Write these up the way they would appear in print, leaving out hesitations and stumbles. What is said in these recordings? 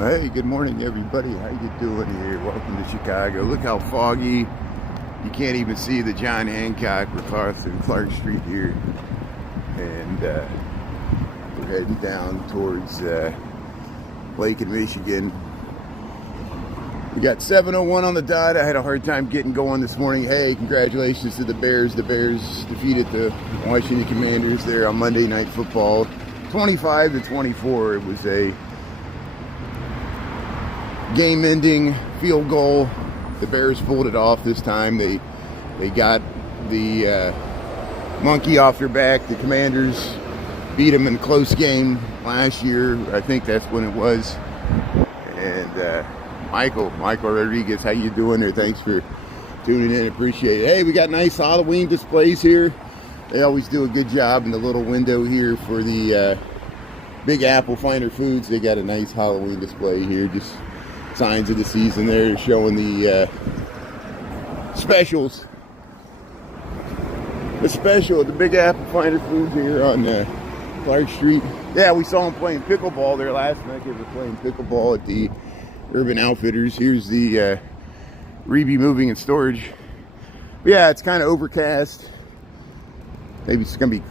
Hey, good morning, everybody. How you doing here? Welcome to Chicago. Look how foggy. You can't even see the John Hancock. We're crossing Clark Street here. And we're heading down towards Lake in Michigan. We got 7:01 on the dot. I had a hard time getting going this morning. Hey, congratulations to the Bears. The Bears defeated the Washington Commanders there on Monday Night Football. 25-24. It was a game-ending field goal. The Bears pulled it off this time. They got the monkey off their back. The Commanders beat them in a close game last year. I think that's when it was. And Michael Rodriguez, how you doing there? Thanks for tuning in. Appreciate it. Hey, we got nice Halloween displays here. They always do a good job in the little window here for the Big Apple Finer Foods. They got a nice Halloween display here. Just signs of the season there, showing the specials. The special at the Big Apple Finer Foods here on Clark Street. Yeah, we saw them playing pickleball there last night. They were playing pickleball at the Urban Outfitters. Here's the Reby Moving and Storage. But yeah, it's kind of overcast. Maybe it's going to be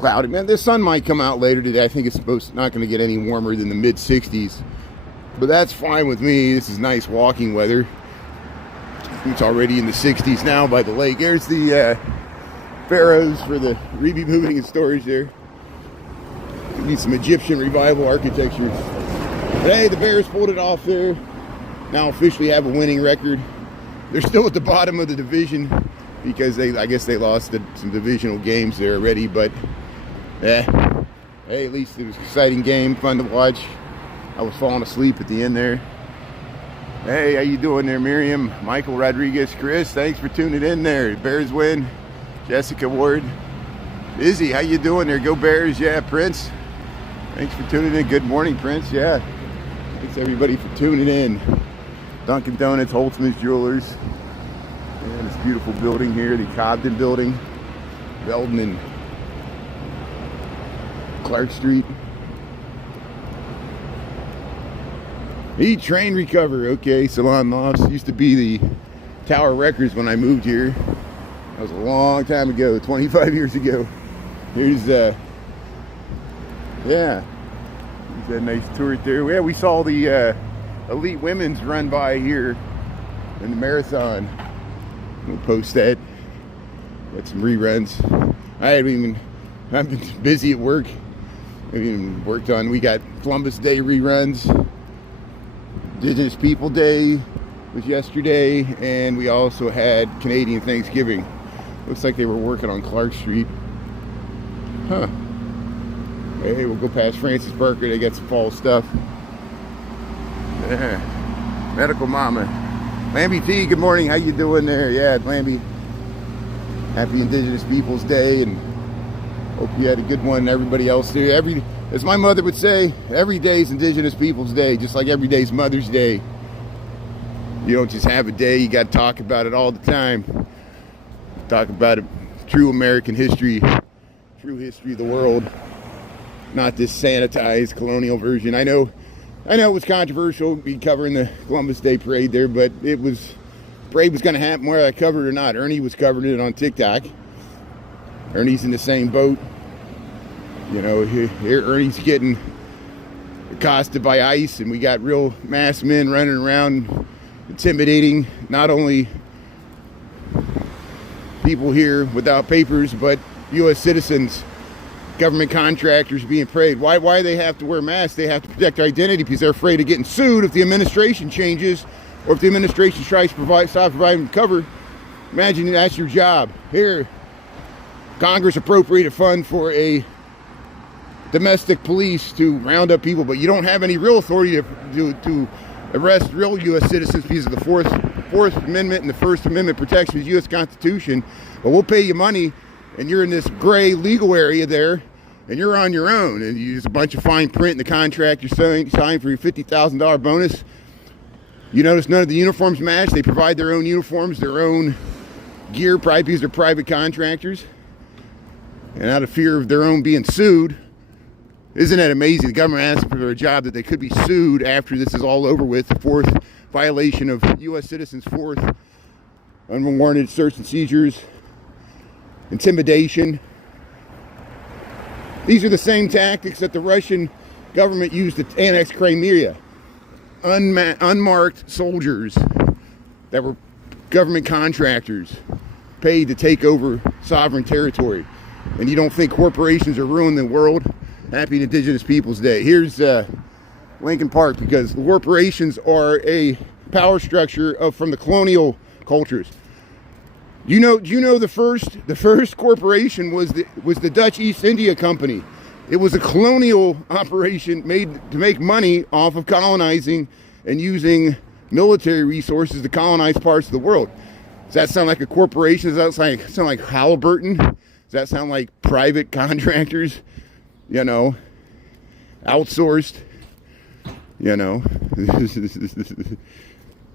cloudy. Man, the sun might come out later today. I think it's not going to get any warmer than the mid-60s. But that's fine with me. This is nice walking weather. It's already in the 60s now by the lake. There's the pharaohs for the Reby Moving and Storage there. Need some Egyptian revival architecture. But hey, the Bears pulled it off there. Now officially have a winning record. They're still at the bottom of the division because I guess they lost some divisional games there already. But hey, at least it was an exciting game, fun to watch. I was falling asleep at the end there. Hey, how you doing there, Miriam? Michael Rodriguez, Chris, thanks for tuning in there. Bears win. Jessica Ward. Izzy, how you doing there? Go Bears. Yeah, Prince. Thanks for tuning in. Good morning, Prince. Yeah. Thanks, everybody, for tuning in. Dunkin' Donuts, Holtzman's Jewelers. And this beautiful building here, the Cobden Building. Belden and Clark Street. Eat, train, recover. Okay, Salon Lofts used to be the Tower Records when I moved here. That was a long time ago, 25 years ago. Here's yeah, there's that nice turret there. Yeah, we saw the elite women's run by here in the marathon. We'll post that. Got some reruns. I've been busy at work. We got Columbus Day reruns. Indigenous People Day was yesterday, and we also had Canadian Thanksgiving. Looks like they were working on Clark Street. Huh. Hey, we'll go past Francis Barker. They got some fall stuff. Yeah. Medical Mama. Lambie T, good morning. How you doing there? Yeah, Lambie. Happy Indigenous Peoples Day, and hope you had a good one. Everybody else too. As my mother would say, every day is Indigenous Peoples Day, just like every day is Mother's Day. You don't just have a day, you got to talk about it all the time. Talk about it, true American history, true history of the world, not this sanitized colonial version. I know it was controversial be covering the Columbus Day parade there, but parade was going to happen whether I covered it or not. Ernie was covering it on TikTok. Ernie's in the same boat. You know, here Ernie's getting accosted by ICE, and we got real masked men running around intimidating not only people here without papers, but U.S. citizens, government contractors being paid. Why do they have to wear masks? They have to protect their identity because they're afraid of getting sued if the administration changes or if the administration tries to stop providing cover. Imagine that's your job. Here, Congress appropriated fund for a domestic police to round up people, but you don't have any real authority to arrest real U.S. citizens because of the Fourth Amendment and the First Amendment protections of the U.S. Constitution. But we'll pay you money, and you're in this gray legal area there, and you're on your own, and you use a bunch of fine print in the contract you're signing for your $50,000 bonus. You notice none of the uniforms match. They provide their own uniforms, their own gear, probably because they're private contractors. And out of fear of their own being sued, Isn't that amazing? The government asks for a job that they could be sued after this is all over with. Fourth violation of U.S. citizens. Fourth, unwarranted search and seizures. Intimidation. These are the same tactics that the Russian government used to annex Crimea. Unmarked soldiers that were government contractors paid to take over sovereign territory. And you don't think corporations are ruining the world? Happy Indigenous Peoples Day. Here's Lincoln Park, because corporations are a power structure from the colonial cultures. Do you know the first corporation was the Dutch East India Company. It was a colonial operation made to make money off of colonizing and using military resources to colonize parts of the world. Does that sound like a corporation? Does that sound like Halliburton? Does that sound like private contractors? You know, outsourced, you know.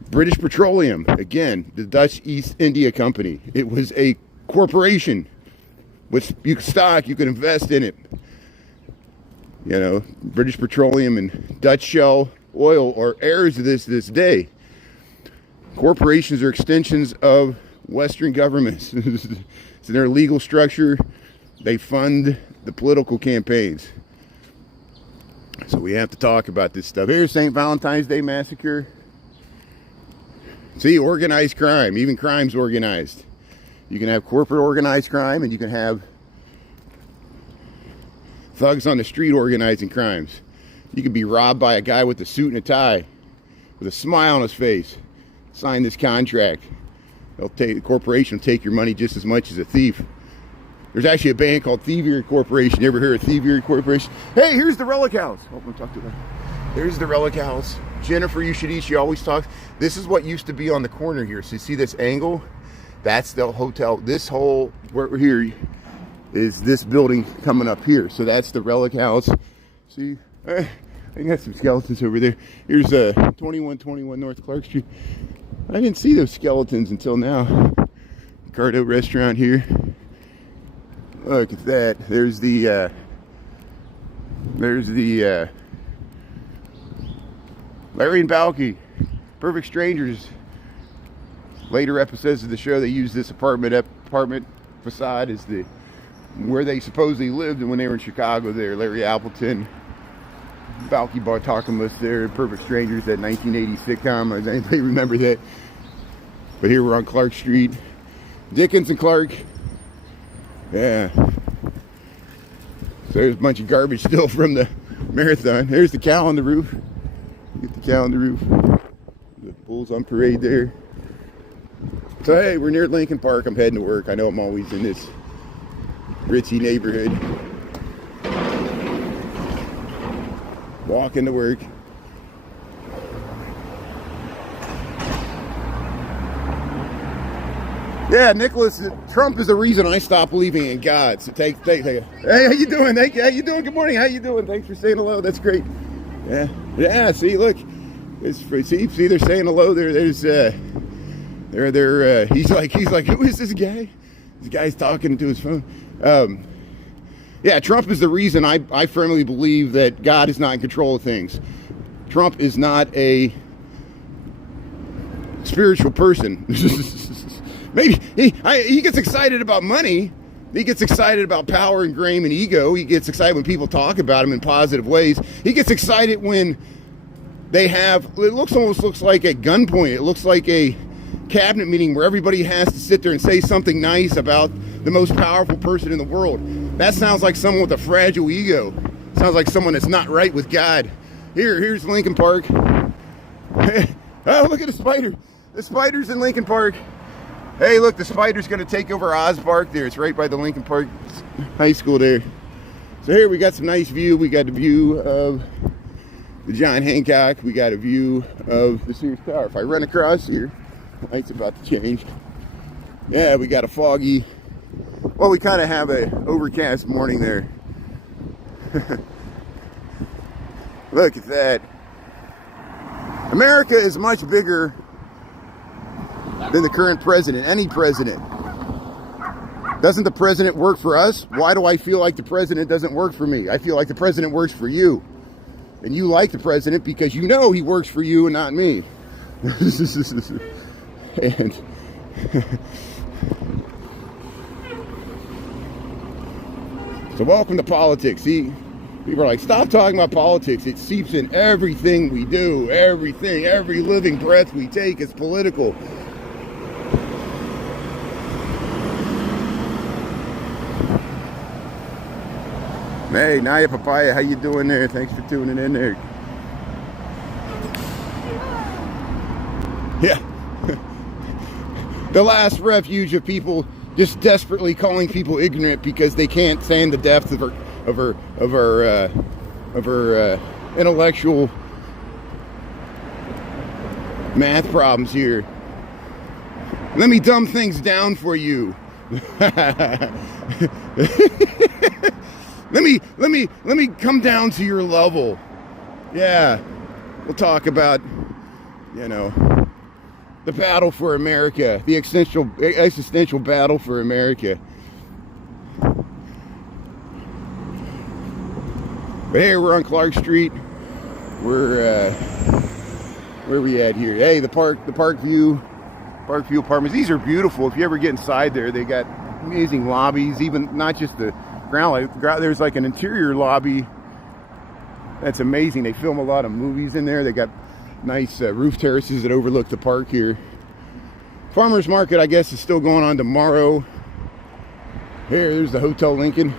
British Petroleum, again, the Dutch East India Company. It was a corporation with stock, you could invest in it. You know, British Petroleum and Dutch Shell Oil are heirs of this day. Corporations are extensions of Western governments. It's in their legal structure. They fund the political campaigns. So we have to talk about this stuff. Here's St. Valentine's Day Massacre. See, organized crime. Even crime's organized. You can have corporate organized crime, and you can have thugs on the street organizing crimes. You could be robbed by a guy with a suit and a tie, with a smile on his face. Sign this contract. The corporation will take your money just as much as a thief. There's actually a band called Thievery Corporation. You ever heard of Thievery Corporation? Hey, here's the Relic House. Oh, I'm gonna talk to her. There's the Relic House. Jennifer, you should eat. She always talks. This is what used to be on the corner here. So you see this angle? That's the hotel. This whole, right here, is this building coming up here. So that's the Relic House. See, I got some skeletons over there. Here's 2121 North Clark Street. I didn't see those skeletons until now. Ricardo Restaurant here. Look at that. There's the Larry and Balky, Perfect Strangers. Later episodes of the show, they use this apartment facade as where they supposedly lived, and when they were in Chicago there. Larry Appleton, Balky Bartakamus there, Perfect Strangers, that 1980 sitcom. Does anybody remember that? But here we're on Clark Street. Dickens and Clark. Yeah. So there's a bunch of garbage still from the marathon. There's the cow on the roof. Get the cow on the roof. The bulls on parade there. So hey, we're near Lincoln Park. I'm heading to work. I know I'm always in this ritzy neighborhood. Walking to work. Yeah, Nicholas, Trump is the reason I stopped believing in God. So take it. Hey, how you doing? How you doing? Good morning. How you doing? Thanks for saying hello. That's great. Yeah. See, look, see, they're saying hello. He's like, who is this guy? This guy's talking to his phone. Yeah, Trump is the reason I firmly believe that God is not in control of things. Trump is not a spiritual person. Maybe he gets excited about money. He gets excited about power and game and ego. He gets excited when people talk about him in positive ways. He gets excited when they have, it almost looks like at gunpoint. It looks like a cabinet meeting where everybody has to sit there and say something nice about the most powerful person in the world. That sounds like someone with a fragile ego. Sounds like someone that's not right with God. Here's Lincoln Park. Oh, look at the spider. The spider's in Lincoln Park. Hey, look, the spider's going to take over Osbark there. It's right by the Lincoln Park High School there. So here we got some nice view. We got the view of the John Hancock. We got a view of the Sears Tower. If I run across here, the light's about to change. Yeah, we got a foggy, well, we kind of have an overcast morning there. Look at that. America is much bigger than the current president, any president. Doesn't the president work for us? Why do I feel like the president doesn't work for me? I feel like the president works for you. And you like the president because you know he works for you and not me. And so welcome to politics. See, people are like, stop talking about politics. It seeps in everything we do. Everything, every living breath we take is political. Hey, Naya Papaya, how you doing there? Thanks for tuning in there. Yeah. The last refuge of people just desperately calling people ignorant because they can't stand the depth of her intellectual math problems here. Let me dumb things down for you. Let me come down to your level. Yeah. We'll talk about, you know, the battle for America, the existential battle for America. But here we're on Clark Street. We're where are we at here? Hey, the Parkview Apartments. These are beautiful. If you ever get inside there, they got amazing lobbies. Even not just the ground. There's like an interior lobby that's amazing. They film a lot of movies in there. They got nice roof terraces that overlook the park here. Farmers market, I guess, is still going on tomorrow. There's the Hotel Lincoln.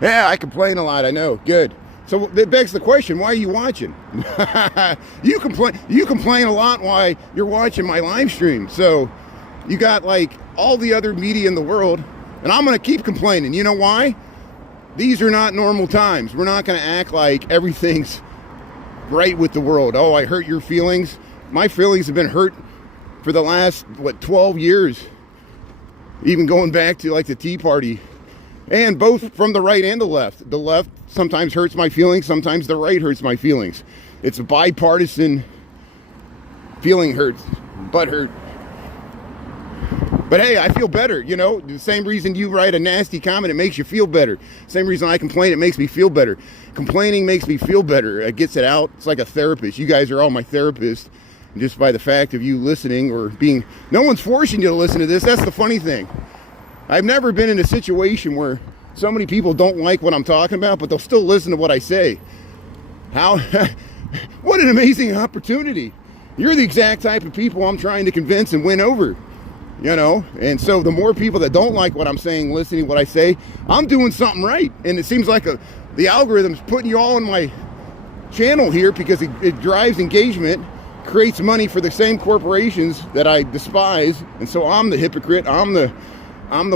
Yeah, I complain a lot, I know. Good. So it begs the question, why are you watching? You complain a lot while you're watching my live stream. So you got like all the other media in the world, and I'm going to keep complaining. You know why? These are not normal times. We're not going to act like everything's right with the world. Oh, I hurt your feelings. My feelings have been hurt for the last, 12 years. Even going back to like the Tea Party. And both from the right and the left. The left sometimes hurts my feelings, sometimes the right hurts my feelings. It's a bipartisan feeling hurt, butt hurt. But hey, I feel better, you know. The same reason you write a nasty comment, it makes you feel better. Same reason I complain, it makes me feel better. Complaining makes me feel better. It gets it out. It's like a therapist. You guys are all my therapists. And just by the fact of you listening or being... No one's forcing you to listen to this. That's the funny thing. I've never been in a situation where so many people don't like what I'm talking about, but they'll still listen to what I say. How? What an amazing opportunity. You're the exact type of people I'm trying to convince and win over, you know? And so the more people that don't like what I'm saying, listening to what I say, I'm doing something right. And it seems like the algorithm's putting you all on my channel here because it drives engagement, creates money for the same corporations that I despise. And so I'm the hypocrite. I'm the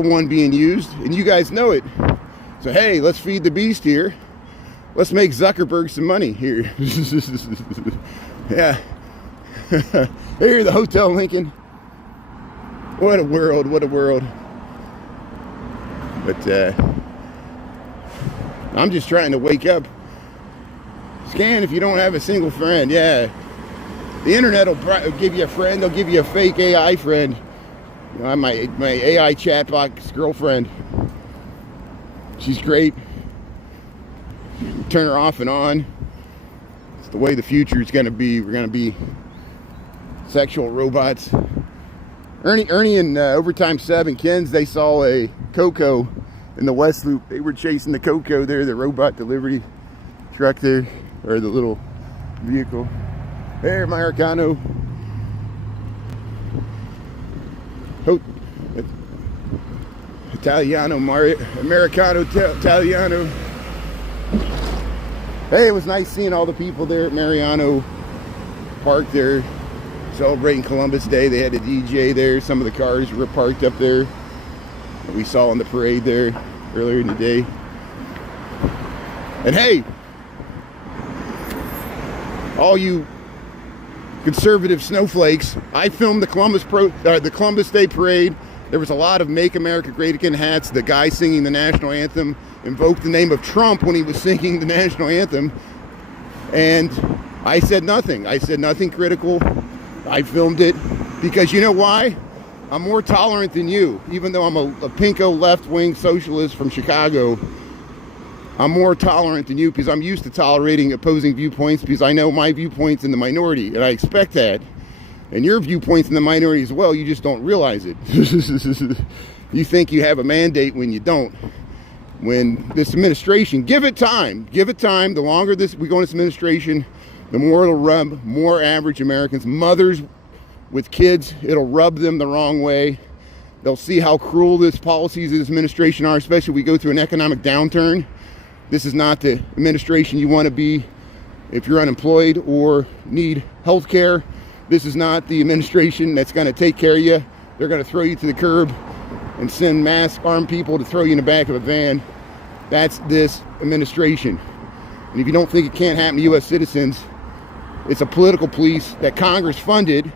one being used, and you guys know it. So hey, let's feed the beast here. Let's make Zuckerberg some money here. Yeah. Here, the Hotel Lincoln. What a world, what a world. But I'm just trying to wake up. Scan if you don't have a single friend. Yeah. The internet will give you a friend. They'll give you a fake AI friend. You know, my AI chat box girlfriend. She's great. Turn her off and on. It's the way the future is going to be. We're going to be sexual robots. Ernie and Overtime 7 Kens, they saw a Coco in the West Loop. They were chasing the Coco there, the robot delivery truck there, or the little vehicle. There, Americano. Italiano, Americano, Italiano. Hey, it was nice seeing all the people there at Mariano Park there celebrating Columbus Day. They had a DJ there. Some of the cars were parked up there that we saw on the parade there earlier in the day. And hey, all you conservative snowflakes, I filmed the Columbus Day parade There was a lot of Make America Great Again hats. The guy singing the national anthem invoked the name of Trump when he was singing the national anthem. And I said nothing. I said nothing critical. I filmed it because you know why? I'm more tolerant than you. Even though I'm a pinko left-wing socialist from Chicago, I'm more tolerant than you because I'm used to tolerating opposing viewpoints because I know my viewpoint's in the minority, and I expect that. And your viewpoint's in the minority as well, you just don't realize it. You think you have a mandate when you don't. When this administration, give it time. The longer we go in this administration, the more it'll rub more average Americans, mothers with kids, it'll rub them the wrong way. They'll see how cruel this policies of this administration are, especially if we go through an economic downturn. This is not the administration you want to be if you're unemployed or need health care. This is not the administration that's going to take care of you. They're going to throw you to the curb and send mass armed people to throw you in the back of a van. That's this administration. And if you don't think it can't happen to U.S. citizens, it's a political police that Congress funded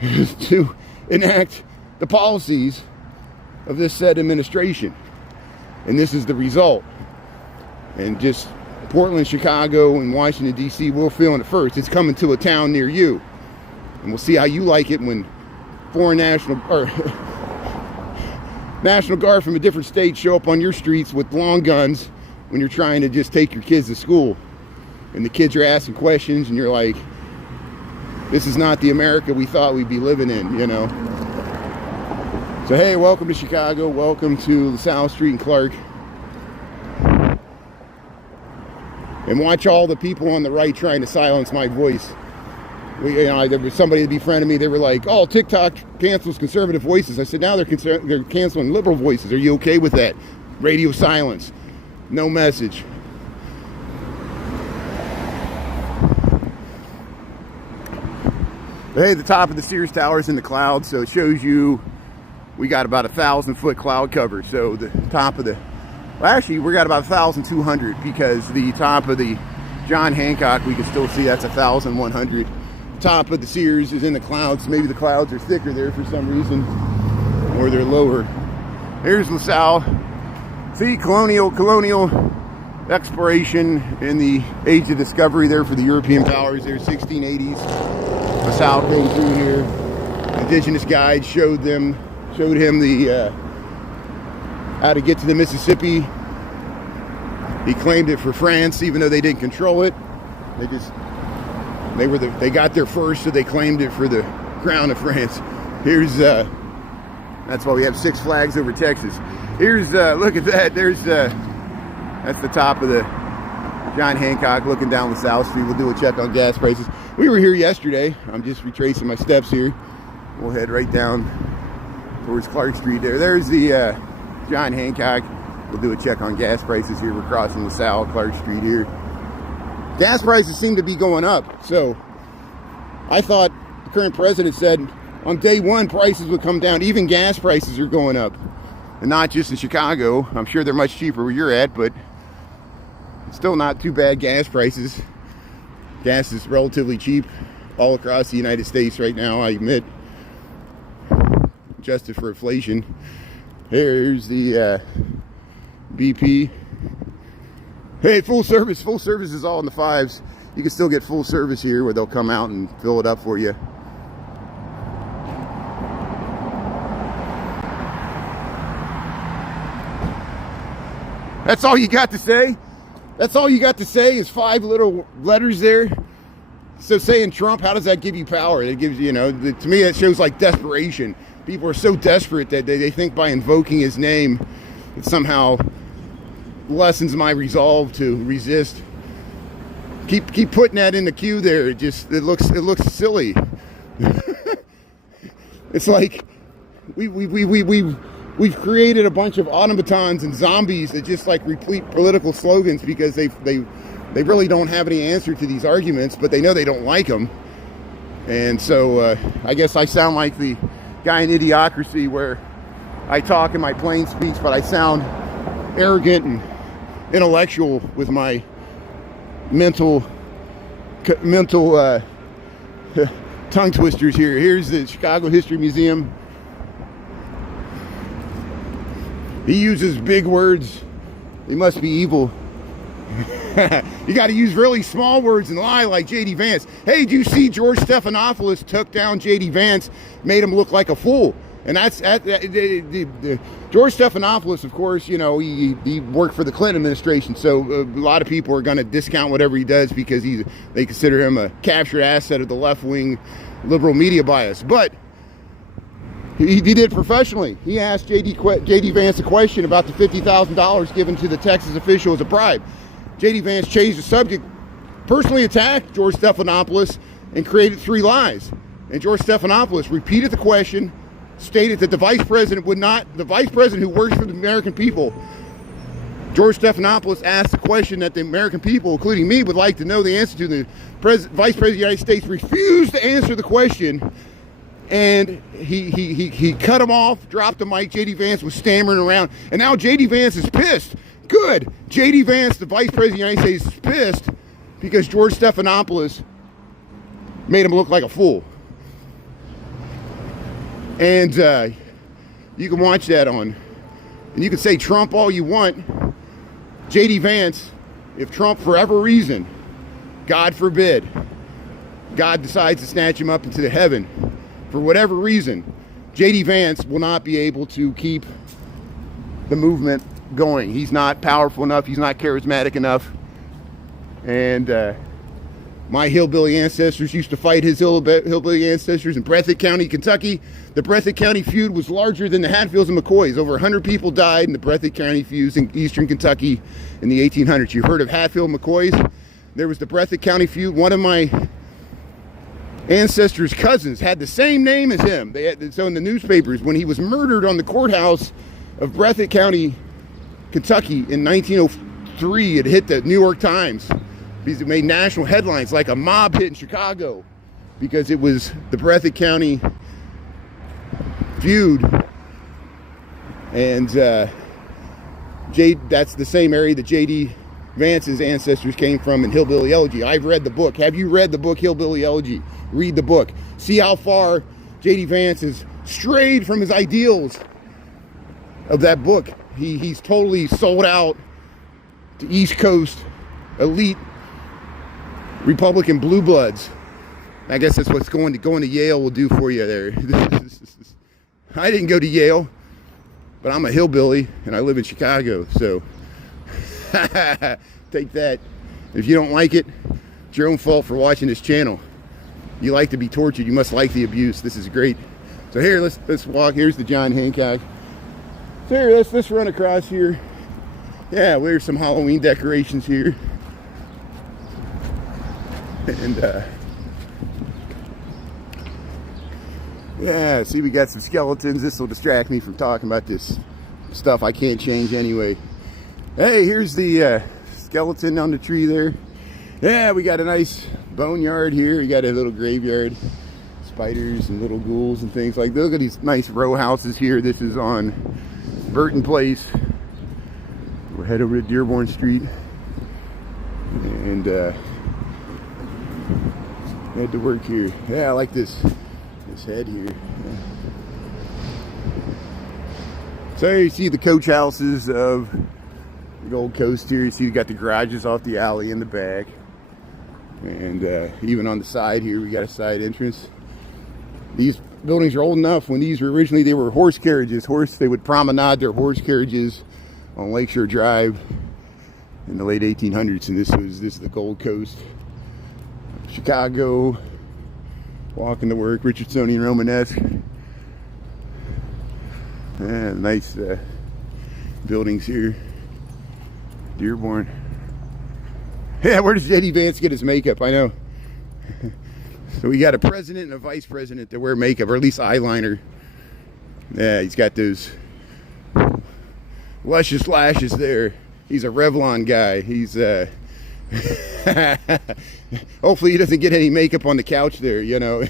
to enact the policies of this said administration. And this is the result. And just Portland, Chicago, and Washington, D.C. will feel it first. It's coming to a town near you. And we'll see how you like it when foreign National Guard from a different state show up on your streets with long guns when you're trying to just take your kids to school. And the kids are asking questions and you're like, this is not the America we thought we'd be living in, you know. So hey, welcome to Chicago. Welcome to LaSalle Street and Clark. And watch all the people on the right trying to silence my voice. There was somebody that befriended me. They were like, "Oh, TikTok cancels conservative voices." I said, "Now they're canceling liberal voices. Are you okay with that?" Radio silence, no message. But hey, the top of the Sears Tower is in the clouds, so it shows you we got about 1,000-foot cloud cover. So the top of the, well, actually, we got about 1,200 because the top of the John Hancock we can still see that's 1,100. Top of the Sears is in the clouds. Maybe the clouds are thicker there for some reason, or they're lower. Here's LaSalle. See, colonial exploration in the age of discovery there for the European powers. There, 1680s. LaSalle came through here. Indigenous guides showed him the how to get to the Mississippi. He claimed it for France, even though they didn't control it. They got there first, so they claimed it for the crown of France. Here's that's why we have 6 flags over Texas. Here's look at that. That's the top of the John Hancock looking down LaSalle Street. We'll do a check on gas prices. We were here yesterday. I'm just retracing my steps here. We'll head right down towards Clark Street there. There's the John Hancock. We'll do a check on gas prices here. We're crossing LaSalle, Clark Street here. Gas prices seem to be going up. So I thought the current president said on day one prices would come down. Even gas prices are going up. And not just in Chicago. I'm sure they're much cheaper where you're at, but still not too bad gas prices. Gas is relatively cheap all across the United States right now, I admit. Adjusted for inflation. Here's the BP. Hey, full service is all in the 5s. You can still get full service here where they'll come out and fill it up for you. That's all you got to say? That's all you got to say is 5 little letters there? So saying Trump, how does that give you power? It gives you, to me it shows like desperation. People are so desperate that they think by invoking his name, it somehow lessens my resolve to resist. Keep putting that in the queue there. It looks silly. It's like we've created a bunch of automatons and zombies that just like repeat political slogans because they really don't have any answer to these arguments, but they know they don't like them. And so I guess I sound like the guy in Idiocracy where I talk in my plain speech, but I sound arrogant and intellectual with my mental tongue twisters here. Here's the Chicago History Museum. He uses big words. They must be evil. You got to use really small words and lie like J.D. Vance. Hey, did you see George Stephanopoulos took down J.D. Vance, made him look like a fool? And that's George Stephanopoulos, of course, you know, he worked for the Clinton administration. So a lot of people are going to discount whatever he does because they consider him a captured asset of the left-wing liberal media bias. But he did it professionally. He asked J.D. Vance a question about the $50,000 given to the Texas official as a bribe. J.D. Vance changed the subject, personally attacked George Stephanopoulos, and created 3 lies. And George Stephanopoulos repeated the question, stated that the vice president who works for the American people, George Stephanopoulos asked a question that the American people, including me, would like to know the answer to. The vice president of the United States refused to answer the question, and he cut him off, dropped the mic. J.D. Vance was stammering around, and now J.D. Vance is pissed. Good. J.D. Vance, the vice president of the United States, is pissed because George Stephanopoulos made him look like a fool. And you can watch that on, and you can say Trump all you want. J.D. Vance, if Trump, for whatever reason, God forbid, God decides to snatch him up into the heaven, for whatever reason, J.D. Vance will not be able to keep the movement going. He's not powerful enough. He's not charismatic enough. And my hillbilly ancestors used to fight his hillbilly ancestors in Breathitt County, Kentucky. The Breathitt County feud was larger than the Hatfields and McCoys. Over 100 people died in the Breathitt County feuds in eastern Kentucky in the 1800s. You've heard of Hatfield and McCoys? There was the Breathitt County feud. One of my ancestors' cousins had the same name as him. So in the newspapers, when he was murdered on the courthouse of Breathitt County, Kentucky in 1903, it hit the New York Times because it made national headlines like a mob hit in Chicago because it was the Breathitt County feud. And that's the same area that J.D. Vance's ancestors came from in Hillbilly Elegy. I've read the book. Have you read the book Hillbilly Elegy? Read the book. See how far J.D. Vance has strayed from his ideals of that book. He's totally sold out to East Coast elite Republican blue bloods. I guess that's what's going to Yale will do for you there. I didn't go to Yale, but I'm a hillbilly and I live in Chicago, so take that. If you don't like it, it's your own fault for watching this channel. You like to be tortured, you must like the abuse. This is great. So here, let's walk. Here's the John Hancock. So here, let's run across here. Yeah, there's some Halloween decorations here. And yeah, see, we got some skeletons. This will distract me from talking about this stuff I can't change anyway. Hey, here's the skeleton on the tree there. Yeah, we got a nice boneyard here. We got a little graveyard. Spiders and little ghouls and things like that. Look at these nice row houses here. This is on Burton Place. We'll head over to Dearborn Street. And head to work here. Yeah, I like this head here. Yeah. So you see the coach houses of the Gold Coast here. You see we got the garages off the alley in the back. And even on the side here, we got a side entrance. These buildings are old enough. When these were originally, they were horse carriages. They would promenade their horse carriages on Lakeshore Drive in the late 1800s. And this is the Gold Coast. Chicago, walking to work, Richardsonian Romanesque. Yeah, nice buildings here. Dearborn. Yeah, where does J.D. Vance get his makeup? I know. So we got a president and a vice president that wear makeup, or at least eyeliner. Yeah, he's got those luscious lashes there. He's a Revlon guy. He's hopefully he doesn't get any makeup on the couch there, you know.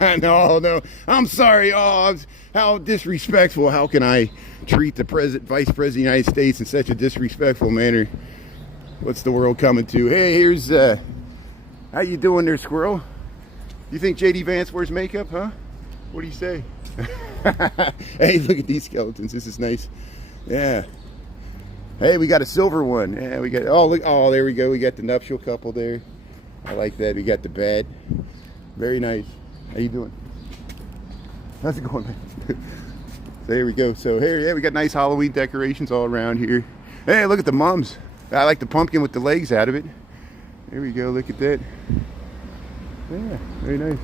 No, I'm sorry. Oh, how disrespectful. How can I treat the vice president of the United States in such a disrespectful manner? What's the world coming to? Hey, here's how you doing there, squirrel? You think J.D. Vance wears makeup, huh? What do you say? Hey, look at these skeletons. This is nice. Yeah. Hey, we got a silver one. Yeah, we got, oh, look, oh, there we go. We got the nuptial couple there. I like that. We got the bat. Very nice. How you doing? How's it going, man? So there we go. So here, yeah, we got nice Halloween decorations all around here. Hey, look at the mums. I like the pumpkin with the legs out of it. There we go. Look at that. Yeah, very nice.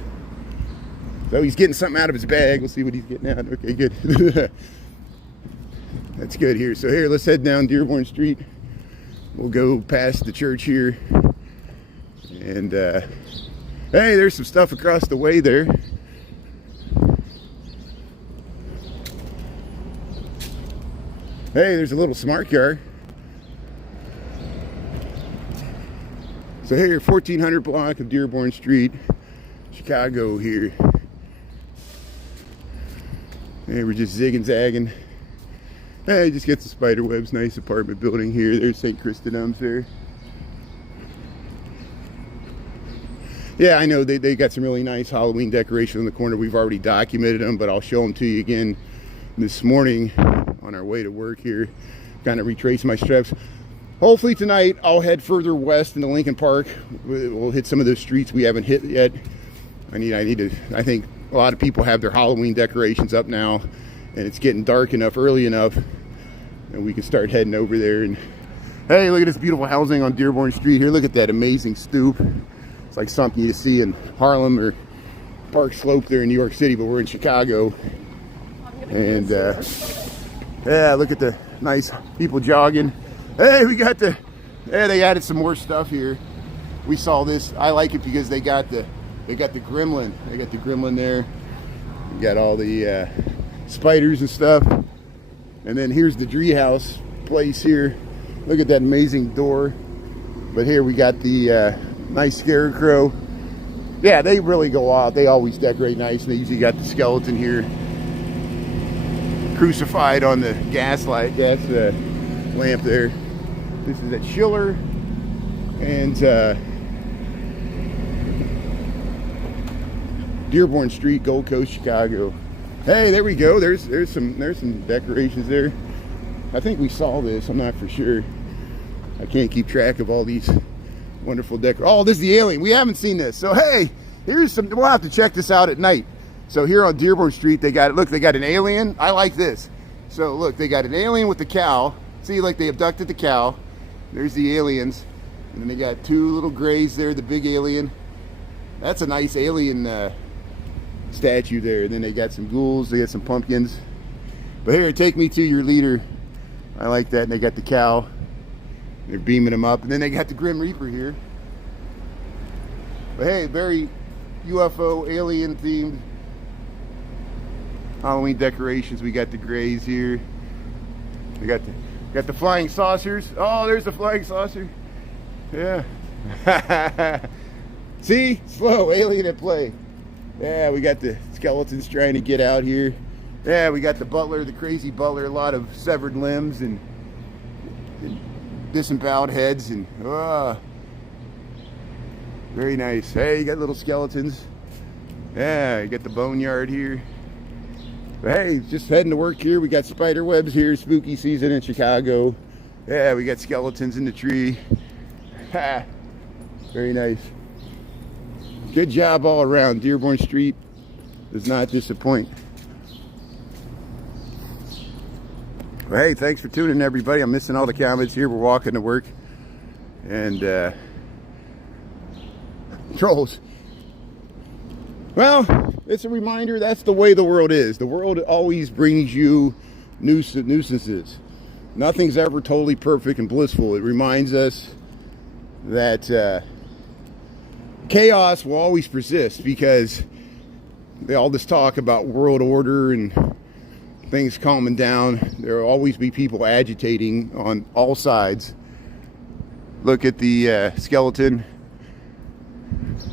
So he's getting something out of his bag. We'll see what he's getting out. Okay, good. That's good here. So here, let's head down Dearborn Street. We'll go past the church here. And hey, there's some stuff across the way there. Hey, there's a little smart car. So here, 1400 block of Dearborn Street, Chicago here. Hey, we're just zigging zagging. Hey, just get the spider webs. Nice apartment building here. There's St. Christendum's there. Yeah, I know they got some really nice Halloween decorations in the corner. We've already documented them, but I'll show them to you again this morning on our way to work here. Kind of retrace my steps. Hopefully tonight I'll head further west into Lincoln Park. We'll hit some of those streets we haven't hit yet. I think a lot of people have their Halloween decorations up now, and it's getting dark enough, early enough, and we can start heading over there. And hey, look at this beautiful housing on Dearborn Street here. Look at that amazing stoop. It's like something you see in Harlem or Park Slope there in New York City, but we're in Chicago. And yeah, look at the nice people jogging. Hey, we got they added some more stuff here. We saw this. I like it because they got the gremlin. They got the gremlin there. You got all the spiders and stuff. And then here's the treehouse place here. Look at that amazing door. But here we got the nice scarecrow. Yeah, they really go out. They always decorate nice. And they usually got the skeleton here crucified on the gas lamp there. This is at Schiller and Dearborn Street, Gold Coast, Chicago. Hey, there we go. There's some decorations there. I think we saw this. I'm not for sure. I can't keep track of all these wonderful oh, this is the alien. We haven't seen this. So hey, here's some. We'll have to check this out at night. So here on Dearborn Street, they got an alien. I like this. So look, they got an alien with the cow. See, like they abducted the cow. There's the aliens. And then they got two little grays there, the big alien. That's a nice alien statue there. And then they got some ghouls, they got some pumpkins. But here, take me to your leader. I like that. And they got the cow. They're beaming him up. And then they got the Grim Reaper here. But hey, very UFO alien themed Halloween decorations. We got the grays here. We got the flying saucers. Oh, there's the flying saucer. Yeah. See? Slow alien at play. Yeah, we got the skeletons trying to get out here. Yeah, we got the butler, the crazy butler, a lot of severed limbs and disemboweled heads and very nice. Hey, you got little skeletons. Yeah, you got the boneyard here. But hey, just heading to work here. We got spider webs here, spooky season in Chicago. Yeah, we got skeletons in the tree. Ha! Very nice. Good job all around. Dearborn Street does not disappoint. Well, hey, thanks for tuning in, everybody. I'm missing all the comments here. We're walking to work. And, trolls. Well, it's a reminder that's the way the world is. The world always brings you nuisances. Nothing's ever totally perfect and blissful. It reminds us that chaos will always persist because they all this talk about world order and things calming down. There will always be people agitating on all sides. Look at the skeleton.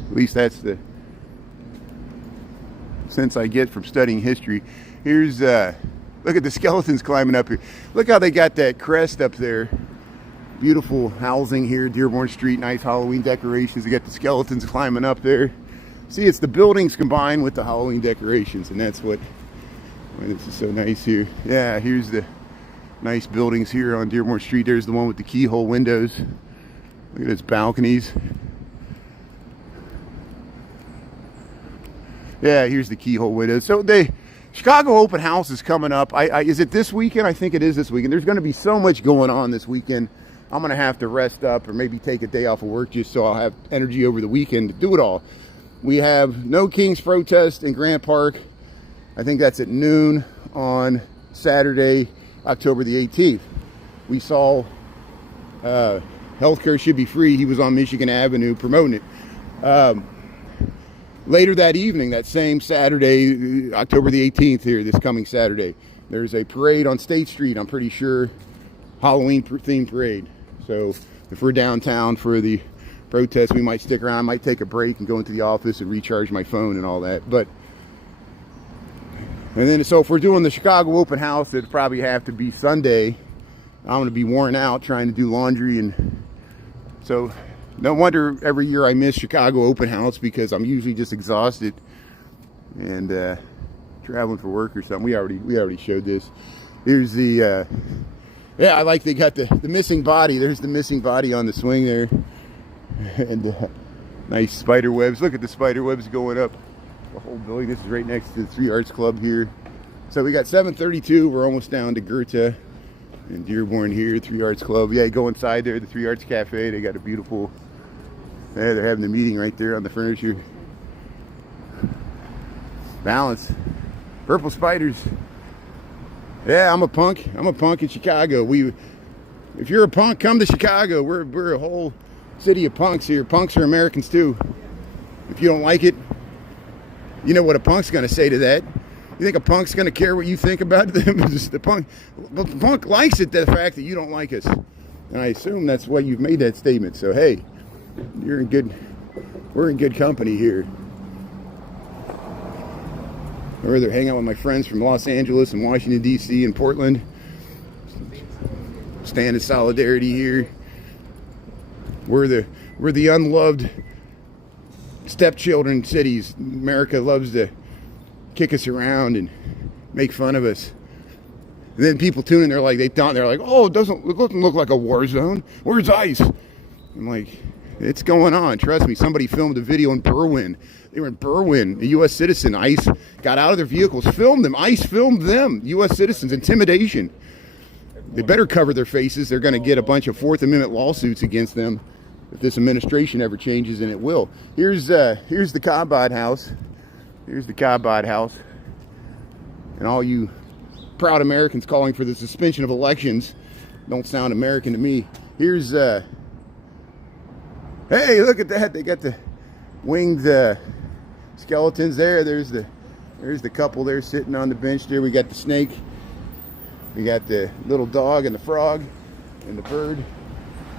At least that's the sense I get from studying history. Here's look at the skeletons climbing up here. Look how they got that crest up there. Beautiful housing here, Dearborn Street. Nice Halloween decorations. They got the skeletons climbing up there. See, it's the buildings combined with the Halloween decorations, and that's what this is so nice here. Yeah, here's the Nice buildings here on Dearborn Street. There's the one with the keyhole windows. Look at those balconies. Yeah, here's the keyhole windows. So the Chicago Open House is coming up. Is it this weekend? I think it is this weekend. There's going to be so much going on this weekend. I'm going to have to rest up or maybe take a day off of work just so I'll have energy over the weekend to do it all. We have No Kings protest in Grant Park. I think that's at noon on Saturday, October the 18th. We saw healthcare should be free. He was on Michigan Avenue promoting it. Later that evening, that same Saturday, October the 18th here, this coming Saturday, there's a parade on State Street, I'm pretty sure, Halloween-themed parade. So if we're downtown for the protest, we might stick around. I might take a break and go into the office and recharge my phone and all that. And then, so if we're doing the Chicago Open House, it'd probably have to be Sunday. I'm going to be worn out trying to do laundry, and so no wonder every year I miss Chicago Open House, because I'm usually just exhausted and traveling for work or something. We already showed this. Here's the yeah, I like they got the missing body. There's the missing body on the swing there, and nice spider webs. Look at the spider webs going up the whole building. This is right next to the Three Arts Club here. So we got 732. We're almost down to Goethe and Dearborn here, Three Arts Club. Yeah, go inside there, the Three Arts Cafe. They got a beautiful, yeah, they're having the meeting right there on the furniture. Balance. Purple spiders. Yeah, I'm a punk in Chicago. If you're a punk, come to Chicago. We're a whole city of punks here. Punks are Americans too. If you don't like it, you know what a punk's gonna say to that. You think a punk's gonna care what you think about them? The punk likes it, the fact that you don't like us. And I assume that's why you've made that statement. So hey, we're in good company here. I'd rather hang out with my friends from Los Angeles and Washington, D.C. and Portland. Stand in solidarity here. We're the unloved stepchildren cities. America loves to kick us around and make fun of us. And then people tune in, they're like, oh, it doesn't look like a war zone. Where's ICE? I'm like, it's going on. Trust me. Somebody filmed a video in Berwyn. They were in Berwyn, a U.S. citizen. ICE got out of their vehicles, filmed them. ICE filmed them, U.S. citizens. Intimidation. They better cover their faces. They're going to get a bunch of Fourth Amendment lawsuits against them if this administration ever changes, and it will. Here's the Cobod House. Here's the Cobod House. And all you proud Americans calling for the suspension of elections don't sound American to me. Here's, hey, look at that. They got the winged skeletons there. There's the couple there sitting on the bench there. We got the snake. We got the little dog and the frog and the bird.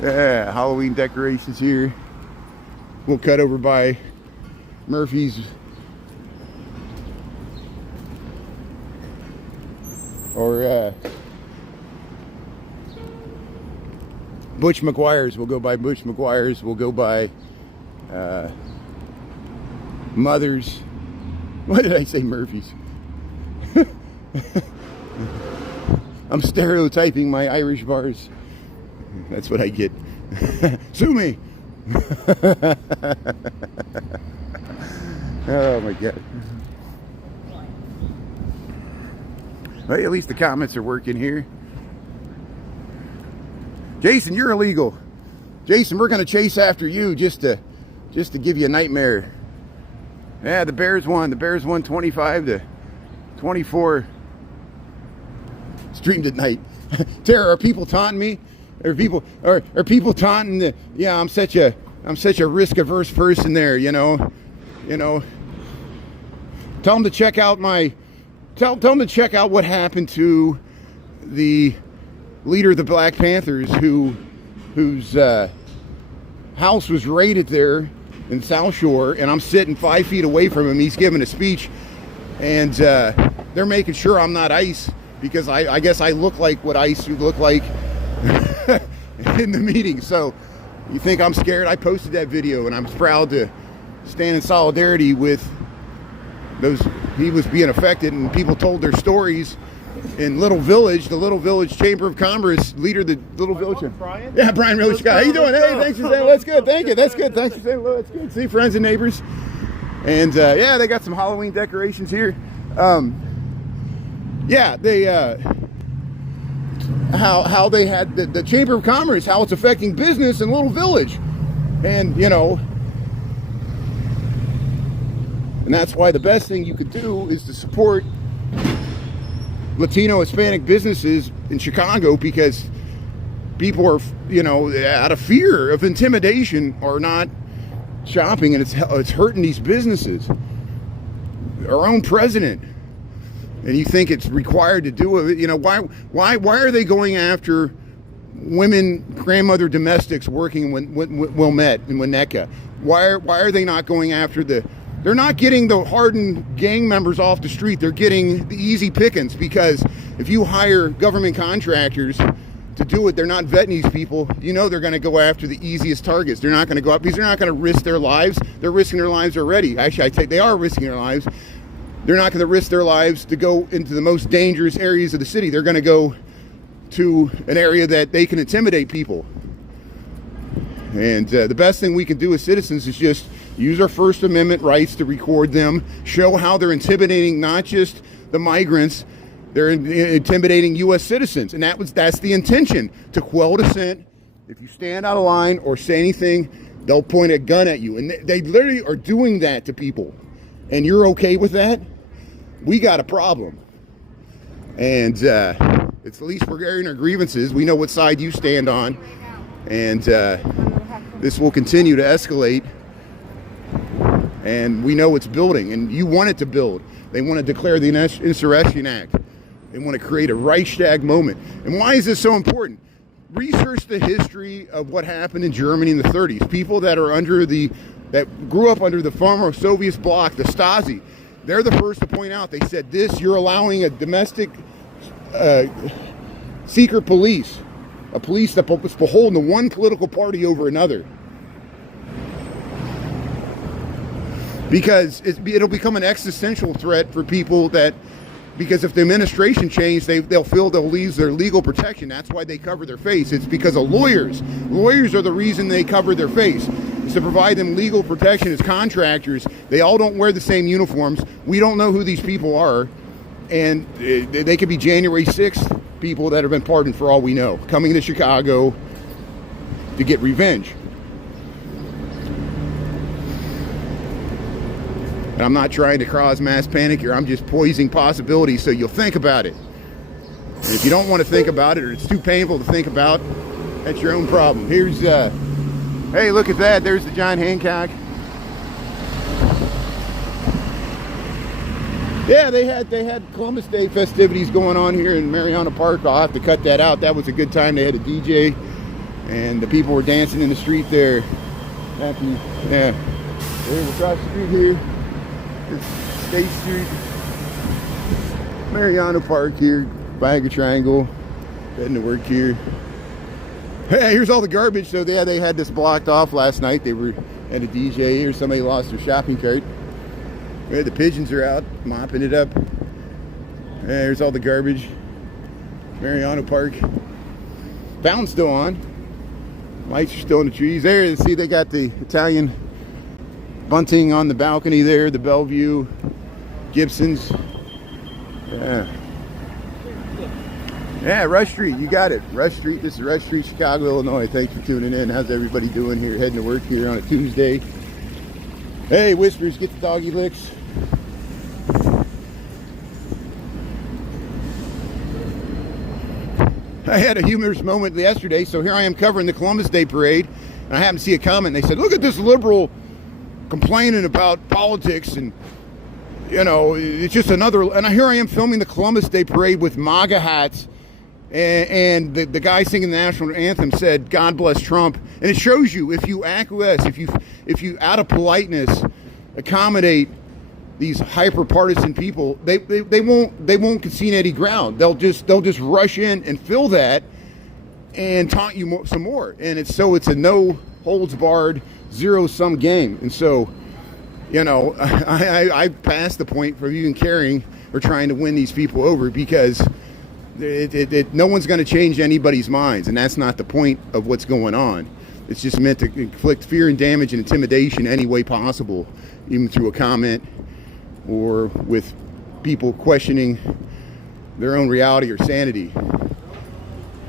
Yeah, Halloween decorations here. We'll cut over by Murphy's. Or Butch McGuire's. We'll go by Butch McGuire's. We'll go by Mother's. Why did I say Murphy's? I'm stereotyping my Irish bars. That's what I get. Sue me. Oh my God. Well, at least the comments are working here. Jason, you're illegal. Jason, we're going to chase after you just to give you a nightmare. Yeah, the Bears won. The Bears won 25-24. Streamed at night. Tara, are people taunting me? Are people taunting the, yeah, I'm such a risk-averse person there, you know. Tell them to check out Tell them to check out what happened to the leader of the Black Panthers, whose house was raided there in South Shore, and I'm sitting 5 feet away from him. He's giving a speech, and they're making sure I'm not ICE, because I guess I look like what ICE would look like in the meeting. So you think I'm scared? I posted that video, and I'm proud to stand in solidarity with those. He was being affected, and people told their stories, in Little Village, the Little Village Chamber of Commerce leader, the Little Village. Brian? Yeah, Brian Really Scott. How you doing? Hey, thanks for saying. That's good. Thank you. That's good. Thanks for saying hello. That's good. See friends and neighbors. And yeah, they got some Halloween decorations here. Yeah, they how they had the Chamber of Commerce, how it's affecting business in Little Village, and you know, and that's why the best thing you could do is to support Latino Hispanic businesses in Chicago, because people are, you know, out of fear of intimidation are not shopping, and it's hurting these businesses. Our own president, and you think it's required to do it? You know, why are they going after women, grandmother domestics working in Wilmette and Winnetka? Why are they not going after they're not getting the hardened gang members off the street. They're getting the easy pickings, because if you hire government contractors to do it, they're not vetting these people. You know they're going to go after the easiest targets. They're not going to go up because they're not going to risk their lives. They're risking their lives already. Actually, they are risking their lives. They're not going to risk their lives to go into the most dangerous areas of the city. They're going to go to an area that they can intimidate people. And the best thing we can do as citizens is just use our First Amendment rights to record them, show how they're intimidating not just the migrants, they're intimidating U.S. citizens. And that's the intention, to quell dissent. If you stand out of line or say anything, they'll point a gun at you. And they literally are doing that to people. And you're okay with that? We got a problem. And it's at least we're airing our grievances. We know what side you stand on. And this will continue to escalate. And we know it's building, and you want it to build. They want to declare the Insurrection Act. They want to create a Reichstag moment. And why is this so important? Research the history of what happened in Germany in the 30s. People that grew up under the former Soviet bloc, the Stasi, they're the first to point out. They said you're allowing a domestic secret police, a police that was beholden to one political party over another. Because it'll become an existential threat for people because if the administration changes, they'll feel they'll lose their legal protection. That's why they cover their face. It's because of lawyers. Lawyers are the reason they cover their face. It's to provide them legal protection as contractors. They all don't wear the same uniforms. We don't know who these people are. And they could be January 6th people that have been pardoned for all we know, coming to Chicago to get revenge. And I'm not trying to cause mass panic here. I'm just poising possibilities so you'll think about it. And if you don't want to think about it, or it's too painful to think about, that's your own problem. Here's, hey, look at that. There's the John Hancock. Yeah, they had Columbus Day festivities going on here in Mariana Park. I'll have to cut that out. That was a good time. They had a DJ, and the people were dancing in the street there. Happy, yeah. We're across the street here. State Street, Mariana Park here, Viagra Triangle, heading to work here. Hey, here's all the garbage. So they had this blocked off last night. They had a DJ here. Somebody lost their shopping cart. Yeah, the pigeons are out mopping it up. There's all the garbage. Mariana Park. Fountain's still on. Lights are still in the trees. There, see, they got the Italian bunting on the balcony there, the Bellevue, Gibson's. Yeah, Rush Street, you got it. Rush Street, this is Rush Street, Chicago, Illinois. Thanks for tuning in. How's everybody doing here? Heading to work here on a Tuesday. Hey, Whispers, get the doggy licks. I had a humorous moment yesterday, so here I am covering the Columbus Day Parade, and I happened to see a comment. They said, look at this liberal complaining about politics, and you know, it's just another. And here I am filming the Columbus Day Parade with MAGA hats, and the guy singing the national anthem said, God bless Trump. And it shows you, if you acquiesce, if you out of politeness accommodate these hyper partisan people, they won't concede any ground. They'll just rush in and fill that and taunt you some more. And it's a no holds barred, zero-sum game. And so, you know, I passed the point for even caring or trying to win these people over, because No one's going to change anybody's minds, and that's not the point of what's going on. It's just meant to inflict fear and damage and intimidation any way possible, even through a comment or with people questioning their own reality or sanity.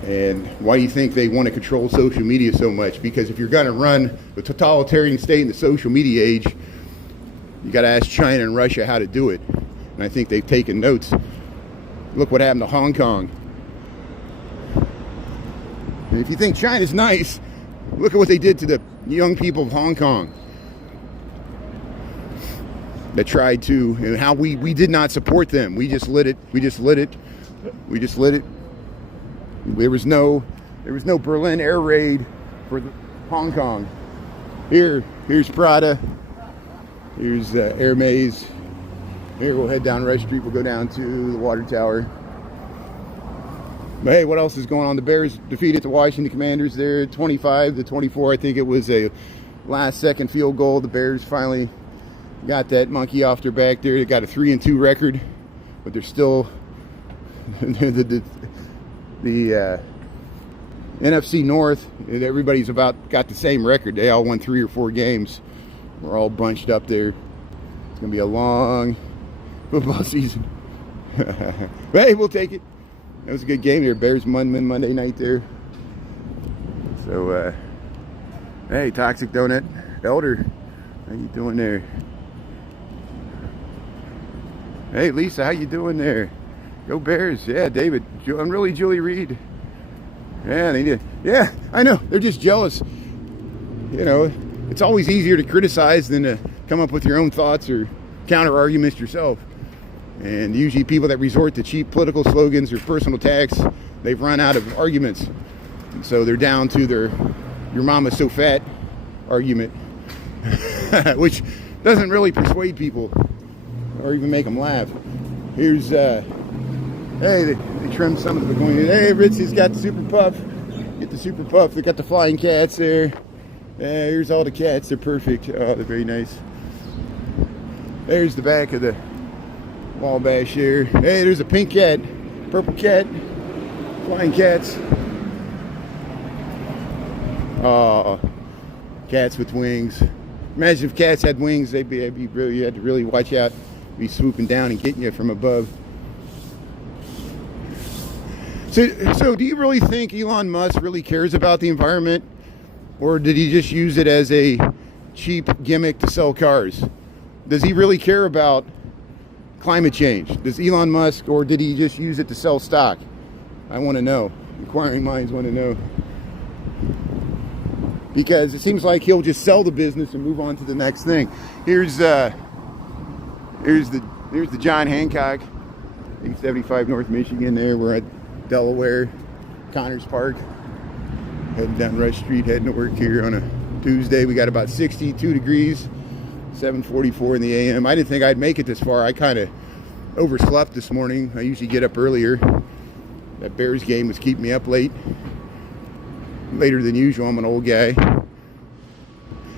And why do you think they want to control social media so much? Because if you're going to run a totalitarian state in the social media age, you got to ask China and Russia how to do it. And I think they've taken notes. Look what happened to Hong Kong. And if you think China's nice, look at what they did to the young people of Hong Kong that tried to, and how we did not support them. We just lit it. There was no Berlin air raid for Hong Kong. Here's Prada. Here's Hermes. Here, we'll head down Rush Street. We'll go down to the water tower. But hey, what else is going on? The Bears defeated the Washington Commanders there, 25-24. I think it was a last-second field goal. The Bears finally got that monkey off their back there. They got a 3-2 record, but they're still the NFC North. Everybody's about got the same record. They all won 3 or 4 games. We're all bunched up there. It's gonna be a long football season. But hey, we'll take it. That was a good game there. Bears Monday night there. So, hey, Toxic Donut Elder, how you doing there? Hey, Lisa, how you doing there? Go Bears. Yeah, David. I'm really Julie Reed. Yeah, they did. Yeah, I know. They're just jealous. You know, it's always easier to criticize than to come up with your own thoughts or counter arguments yourself. And usually people that resort to cheap political slogans or personal attacks, they've run out of arguments. And so they're down to their "your mama's so fat" argument, which doesn't really persuade people or even make them laugh. Here's, hey, they trimmed some of the going. Hey, Ritzy's got the Super Puff. Get the Super Puff. They got the flying cats there. Yeah, here's all the cats. They're perfect. Oh, they're very nice. There's the back of the Wabash here. Hey, there's a pink cat, purple cat, flying cats. Oh, cats with wings. Imagine if cats had wings, they'd be really, you had to really watch out, be swooping down and getting you from above. So do you really think Elon Musk really cares about the environment? Or did he just use it as a cheap gimmick to sell cars? Does he really care about climate change? Does Elon Musk, or did he just use it to sell stock? I want to know. Inquiring minds want to know. Because it seems like he'll just sell the business and move on to the next thing. Here's the John Hancock, 875 North Michigan there. We're at Delaware, Connors Park. Heading down Rush Street, heading to work here on a Tuesday. We got about 62 degrees, 7:44 in the a.m. I didn't think I'd make it this far. I kind of overslept this morning. I usually get up earlier. That Bears game was keeping me up later than usual. I'm an old guy. And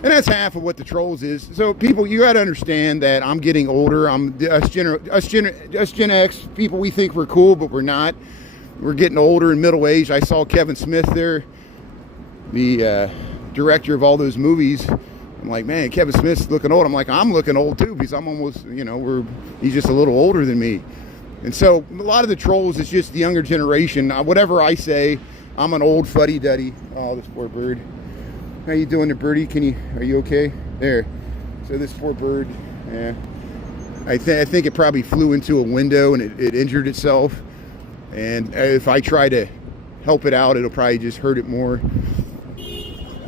that's half of what the trolls is. So people, you got to understand that I'm getting older. Us Gen X people, we think we're cool, but we're not. We're getting older and middle aged. I saw Kevin Smith there, the director of all those movies. I'm like, man, Kevin Smith's looking old. I'm like, I'm looking old too, because I'm almost, he's just a little older than me. And so a lot of the trolls is just the younger generation. Whatever I say, I'm an old fuddy-duddy. Oh, this poor bird. How you doing there, birdie? Are you okay? There. So this poor bird, yeah. I think it probably flew into a window and it injured itself. And if I try to help it out, it'll probably just hurt it more.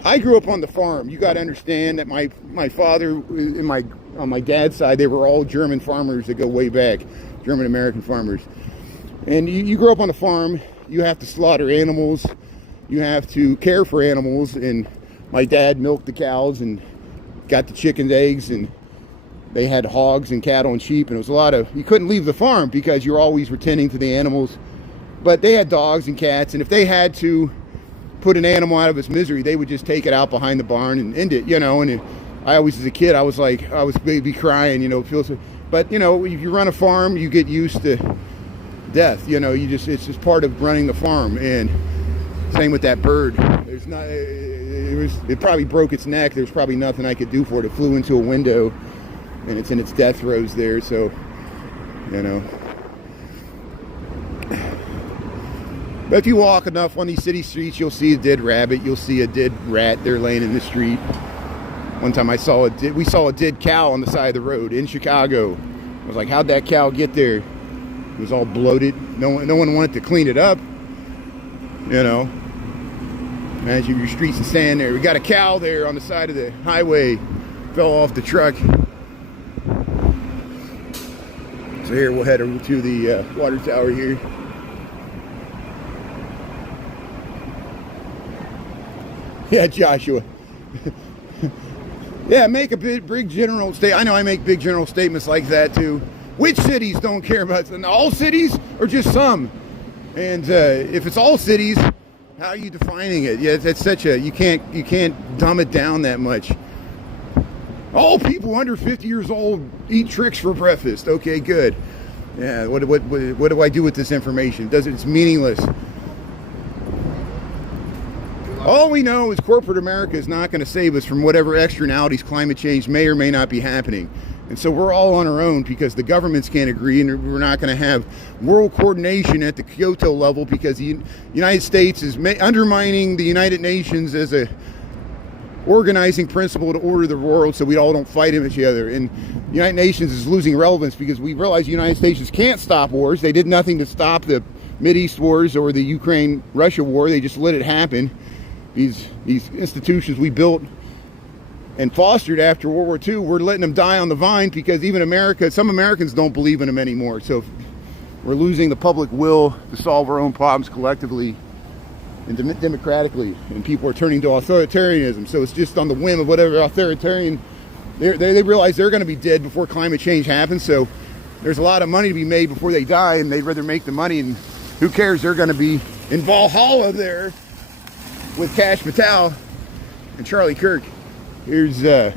I grew up on the farm. You got to understand that my father and on my dad's side, they were all German farmers that go way back, German American farmers. And you grow up on the farm. You have to slaughter animals. You have to care for animals. And my dad milked the cows and got the chickens' eggs, and they had hogs and cattle and sheep. And it was you couldn't leave the farm because you're always tending to the animals. But they had dogs and cats, and if they had to put an animal out of its misery, they would just take it out behind the barn and end it, and I always, as a kid, I was baby crying, But, if you run a farm, you get used to death. You know, it's just part of running the farm. And same with that bird. There's not, it probably broke its neck. There's probably nothing I could do for it. It flew into a window, and it's in its death throes there. So, you know. But if you walk enough on these city streets, you'll see a dead rabbit. You'll see a dead rat there laying in the street. One time we saw a dead cow on the side of the road in Chicago. I was like, how'd that cow get there? It was all bloated. No one wanted to clean it up. You know. Imagine your streets and stand there. We got a cow there on the side of the highway. Fell off the truck. So here we'll head over to the water tower here. Yeah, Joshua. Yeah, make a big general statement. I know I make big general statements like that too. Which cities don't care about it? All cities or just some? And if it's all cities, how are you defining it? Yeah, that's such a you can't dumb it down that much. All people under 50 years old eat tricks for breakfast. Okay, good. Yeah, what do I do with this information? It's meaningless. All we know is corporate America is not going to save us from whatever externalities climate change may or may not be happening. And so we're all on our own because the governments can't agree, and we're not going to have world coordination at the Kyoto level because the United States is undermining the United Nations as a organizing principle to order the world so we all don't fight each other. And the United Nations is losing relevance because we realize the United States can't stop wars. They did nothing to stop the Mideast wars or the Ukraine-Russia war. They just let it happen. These institutions we built and fostered after World War II, we're letting them die on the vine because even some Americans don't believe in them anymore. So we're losing the public will to solve our own problems collectively and democratically, and people are turning to authoritarianism. So it's just on the whim of whatever authoritarian, they realize they're going to be dead before climate change happens. So there's a lot of money to be made before they die, and they'd rather make the money, and who cares? They're going to be in Valhalla there with Cash Patel and Charlie Kirk. Here's the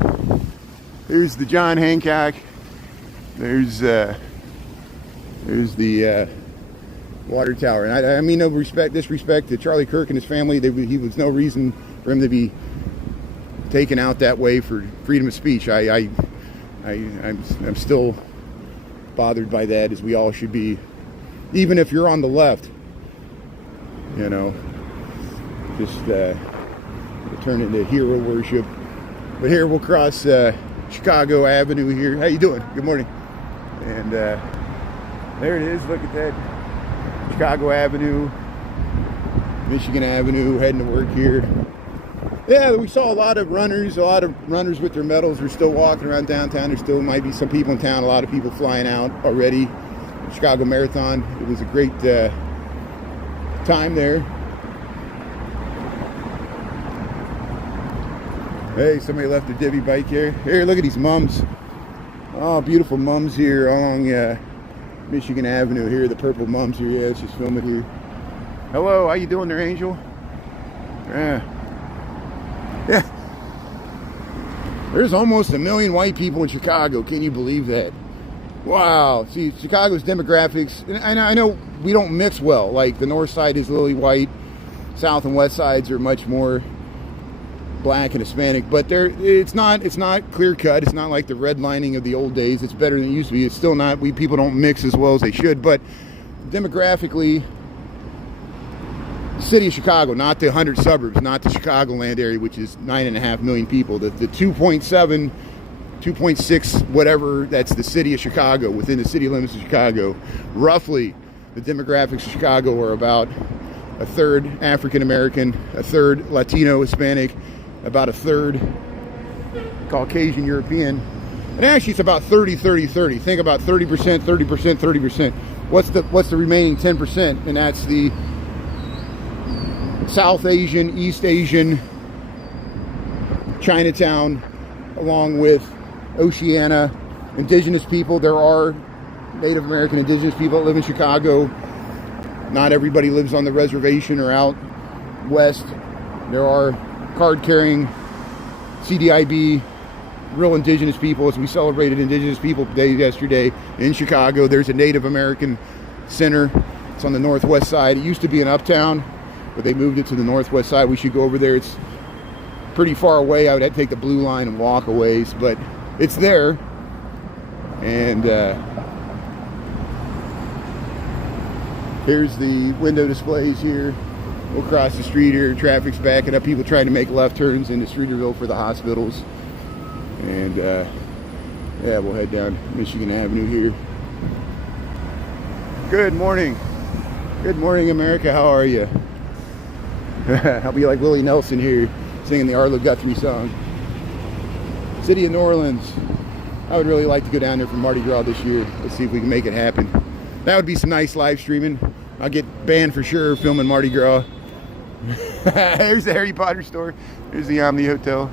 John Hancock. There's the water tower. And I mean no disrespect to Charlie Kirk and his family. He was no reason for him to be taken out that way for freedom of speech. I'm still bothered by that, as we all should be, even if you're on the left. You know. Just turn into hero worship. But here we'll cross Chicago Avenue here. How you doing? Good morning. And there it is. Look at that. Chicago Avenue, Michigan Avenue, heading to work here. Yeah, we saw a lot of runners with their medals are still walking around downtown. There still might be some people in town, a lot of people flying out already. Chicago Marathon. It was a great time there. Hey, somebody left their divvy bike here. Here, look at these mums. Oh, beautiful mums here along Michigan Avenue here. The purple mums here. Yeah, let's just film it here. Hello, how you doing there, Angel? Yeah. There's almost 1 million white people in Chicago. Can you believe that? Wow. See, Chicago's demographics, and I know we don't mix well. Like, the north side is lily white. South and west sides are much more black and Hispanic, but it's not clear cut. It's not like the redlining of the old days. It's better than it used to be. It's still not, people don't mix as well as they should, but demographically, the city of Chicago, not the 100 suburbs, not the Chicagoland area, which is 9.5 million people, the 2.7, 2.6, whatever, that's the city of Chicago, within the city limits of Chicago. Roughly, the demographics of Chicago are about a third African American, a third Latino, Hispanic, about a third Caucasian European, and actually it's about 30-30-30. Think about 30%, 30%, 30%. What's the remaining 10%? And that's the South Asian, East Asian, Chinatown, along with Oceania, indigenous people. There are Native American indigenous people that live in Chicago. Not everybody lives on the reservation or out west. There are card-carrying CDIB, real indigenous people, as we celebrated Indigenous People Day yesterday in Chicago. There's a Native American Center. It's on the northwest side. It used to be an uptown, but they moved it to the northwest side. We should go over there. It's pretty far away. I would have to take the blue line and walk a ways, but it's there. And here's the window displays here. We'll cross the street here. Traffic's backing up. People trying to make left turns into Streeterville for the hospitals. And yeah, we'll head down Michigan Avenue here. Good morning. Good morning, America. How are you? I'll be like Willie Nelson here, singing the Arlo Guthrie song. City of New Orleans. I would really like to go down there for Mardi Gras this year. Let's see if we can make it happen. That would be some nice live streaming. I'll get banned for sure filming Mardi Gras. There's the Harry Potter store. There's the Omni Hotel.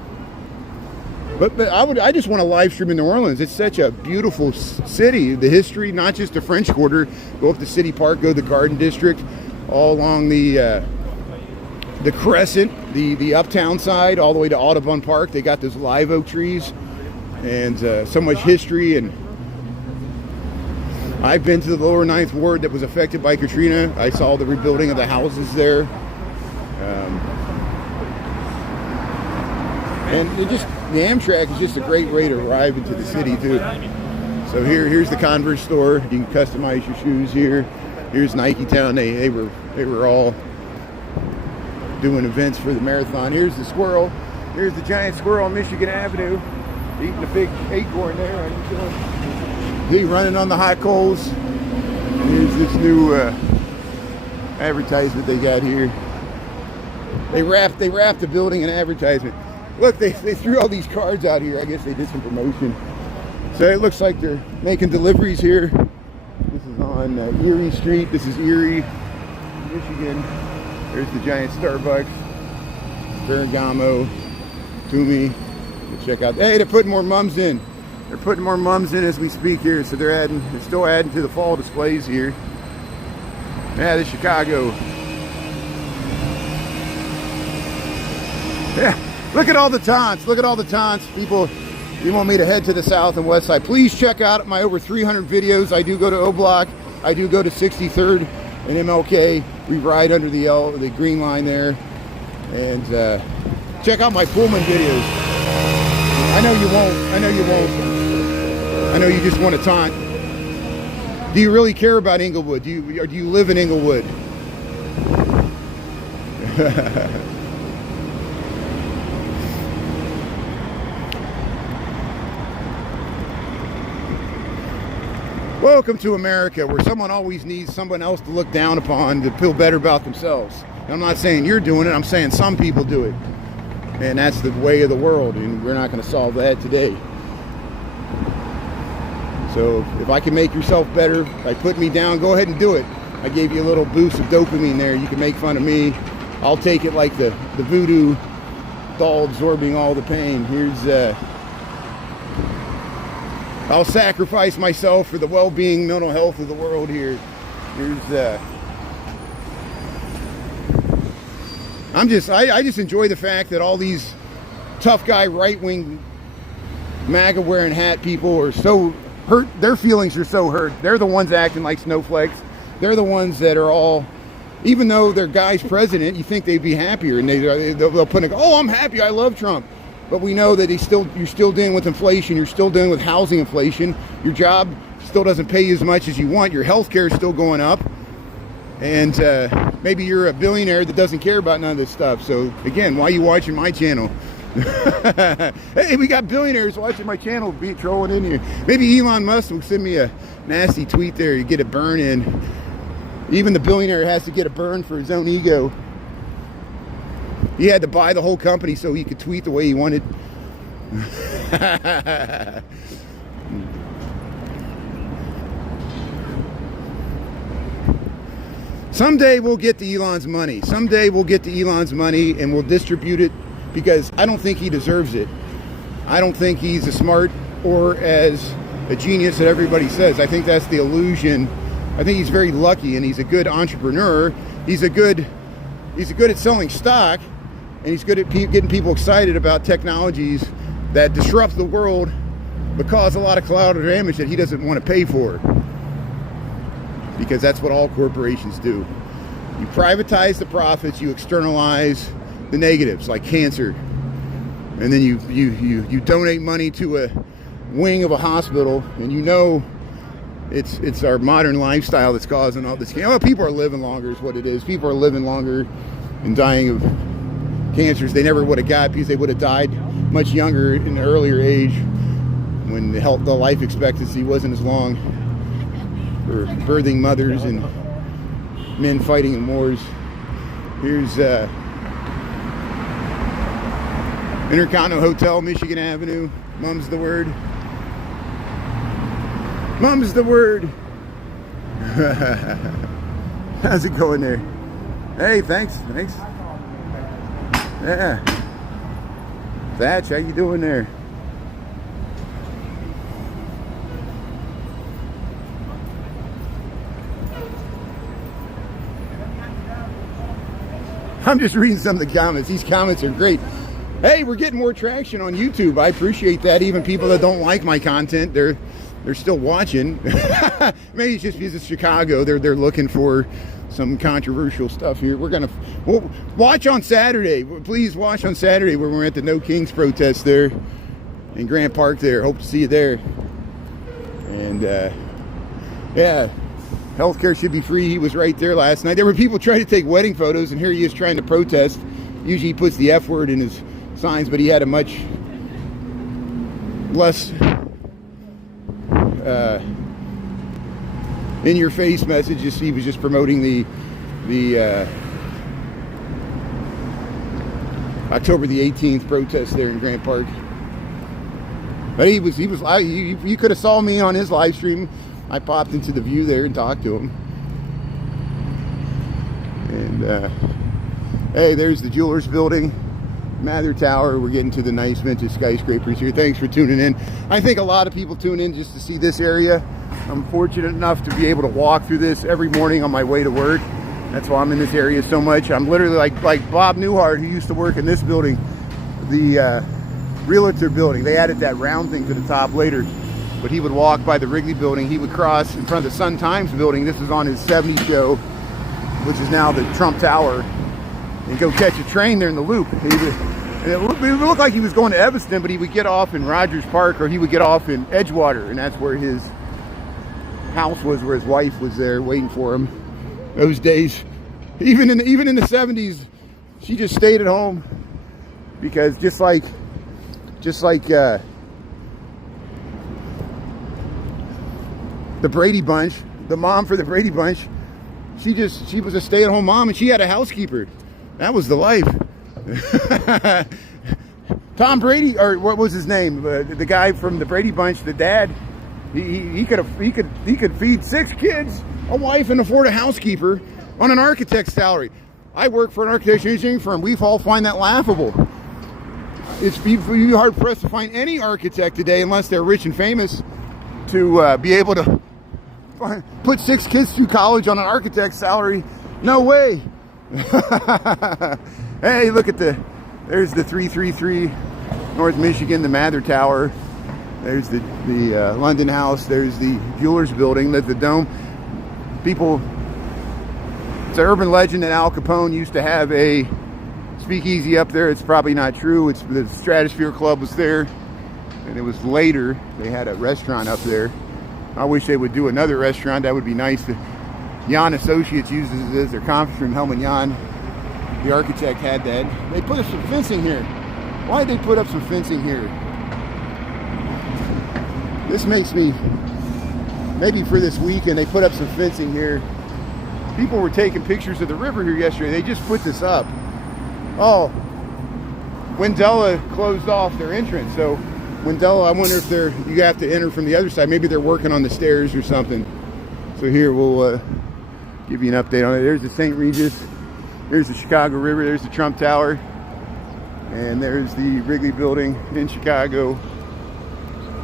But I just want to live stream in New Orleans. It's such a beautiful city. The history, not just the French Quarter. Go up to City Park, go to the Garden District, all along the Crescent, the uptown side, all the way to Audubon Park. They got those live oak trees, and so much history. And I've been to the lower 9th Ward that was affected by Katrina. I saw the rebuilding of the houses there. And the Amtrak is just a great way to arrive into the city too. So here's the Converse store. You can customize your shoes here. Here's Nike Town. They were all doing events for the marathon. Here's the squirrel. Here's the giant squirrel on Michigan Avenue, eating a big acorn there. He running on the hot coals. And here's this new advertisement they got here. They wrapped the building in advertisement. Look, they threw all these cards out here. I guess they did some promotion. So it looks like they're making deliveries here. This is on Erie Street. This is Erie, Michigan. There's the giant Starbucks. Ferragamo, Toomey. Check out. Hey, they're putting more mums in. They're putting more mums in as we speak here. So they're still adding to the fall displays here. Yeah, this is Chicago. Yeah. Look at all the taunts. Look at all the taunts. People, you want me to head to the south and west side. Please check out my over 300 videos. I do go to O Block. I do go to 63rd and MLK. We ride under the green line there. And check out my Pullman videos. I know you won't. I know you won't. I know you just want to taunt. Do you really care about Inglewood? Do you live in Inglewood? Welcome to America, where someone always needs someone else to look down upon to feel better about themselves. And I'm not saying you're doing it, I'm saying some people do it. And that's the way of the world, and we're not going to solve that today. So if I can make yourself better by putting me down, go ahead and do it. I gave you a little boost of dopamine there. You can make fun of me. I'll take it like the voodoo doll absorbing all the pain. Here's I'll sacrifice myself for the well-being, mental health of the world here. Here's I just enjoy the fact that all these tough guy right-wing MAGA wearing hat people are so hurt. Their feelings are so hurt. They're the ones acting like snowflakes. They're the ones that are all, even though their guy's president, you think they'd be happier, and they'll put in, oh, I'm happy, I love Trump. But we know that you're still dealing with inflation. You're still dealing with housing inflation. Your job still doesn't pay you as much as you want. Your health care is still going up. And maybe you're a billionaire that doesn't care about none of this stuff. So again, why are you watching my channel? Hey, we got billionaires watching my channel, be trolling in here. Maybe Elon Musk will send me a nasty tweet there. You get a burn in. Even the billionaire has to get a burn for his own ego. He had to buy the whole company so he could tweet the way he wanted. Someday we'll get to Elon's money. Someday we'll get to Elon's money and we'll distribute it, because I don't think he deserves it. I don't think he's as smart or as a genius that everybody says. I think that's the illusion. I think he's very lucky, and he's a good entrepreneur. He's good at selling stock, and he's good at getting people excited about technologies that disrupt the world but cause a lot of collateral damage that he doesn't want to pay for. because that's what all corporations do. You privatize the profits, you externalize the negatives, like cancer, and then you donate money to a wing of a hospital, and you know it's our modern lifestyle that's causing all this. Well, people are living longer is what it is. People are living longer and dying of cancers they never would have got because they would have died much younger in an earlier age when the life expectancy wasn't as long for birthing mothers and men fighting in wars. Here's Intercontinental Hotel, Michigan Avenue. Mum's the word. Mum's the word. How's it going there? Hey, thanks. Yeah. Thatch, how you doing there? I'm just reading some of the comments. These comments are great. Hey, we're getting more traction on YouTube. I appreciate that. Even people that don't like my content, they're still watching. Maybe it's just because it's Chicago. They're looking for some controversial stuff here. We'll watch on Saturday. Please watch on Saturday when we're at the No Kings protest there in Grant Park there. Hope to see you there. And yeah, healthcare should be free. He was right there last night. There were people trying to take wedding photos, and here he is trying to protest. Usually he puts the F word in his signs, but he had a much less in-your-face message. He was just promoting the October the 18th protest there in Grant Park. But you could have saw me on his live stream. I popped into the view there and talked to him. And hey, there's the Jewelers Building, Mather Tower. We're getting to the nice vintage skyscrapers here. Thanks for tuning in. I think a lot of people tune in just to see this area. I'm fortunate enough to be able to walk through this every morning on my way to work. That's why I'm in this area so much. I'm literally like Bob Newhart, who used to work in this building, the Realtor building. They added that round thing to the top later. But he would walk by the Wrigley building. He would cross in front of the Sun Times building. This is on his 70s show, which is now the Trump Tower, and go catch a train there in the Loop. It would look like he was going to Evanston, but he would get off in Rogers Park, or he would get off in Edgewater, and that's where his house was, where his wife was there waiting for him. Those days, even in the 70s, she just stayed at home because just like the Brady Bunch, the mom for the Brady Bunch, she was a stay-at-home mom, and she had a housekeeper. That was the life. Tom Brady, or what was his name? The guy from the Brady Bunch, the dad. He could feed 6 kids, a wife, and afford a housekeeper on an architect's salary. I work for an architecture engineering firm. We all find that laughable. It's hard pressed to find any architect today, unless they're rich and famous, to be able to put 6 kids through college on an architect's salary. No way. Hey, look at there's the 333 North Michigan, the Mather Tower. There's the London House. There's the Jewelers Building. There's the Dome. It's an urban legend that Al Capone used to have a speakeasy up there. It's probably not true. The Stratosphere Club was there, and it was later they had a restaurant up there. I wish they would do another restaurant. That would be nice. Jan Associates uses it as their conference room. Helmut Jan, the architect, had that. They put up some fencing here. Why did they put up some fencing here? This makes me, maybe for this weekend, they put up some fencing here. People were taking pictures of the river here yesterday. They just put this up. Oh, Wendella closed off their entrance. So Wendella, I wonder if you have to enter from the other side. Maybe they're working on the stairs or something. So here, we'll give you an update on it. There's the St. Regis. There's the Chicago River. There's the Trump Tower. And there's the Wrigley Building in Chicago.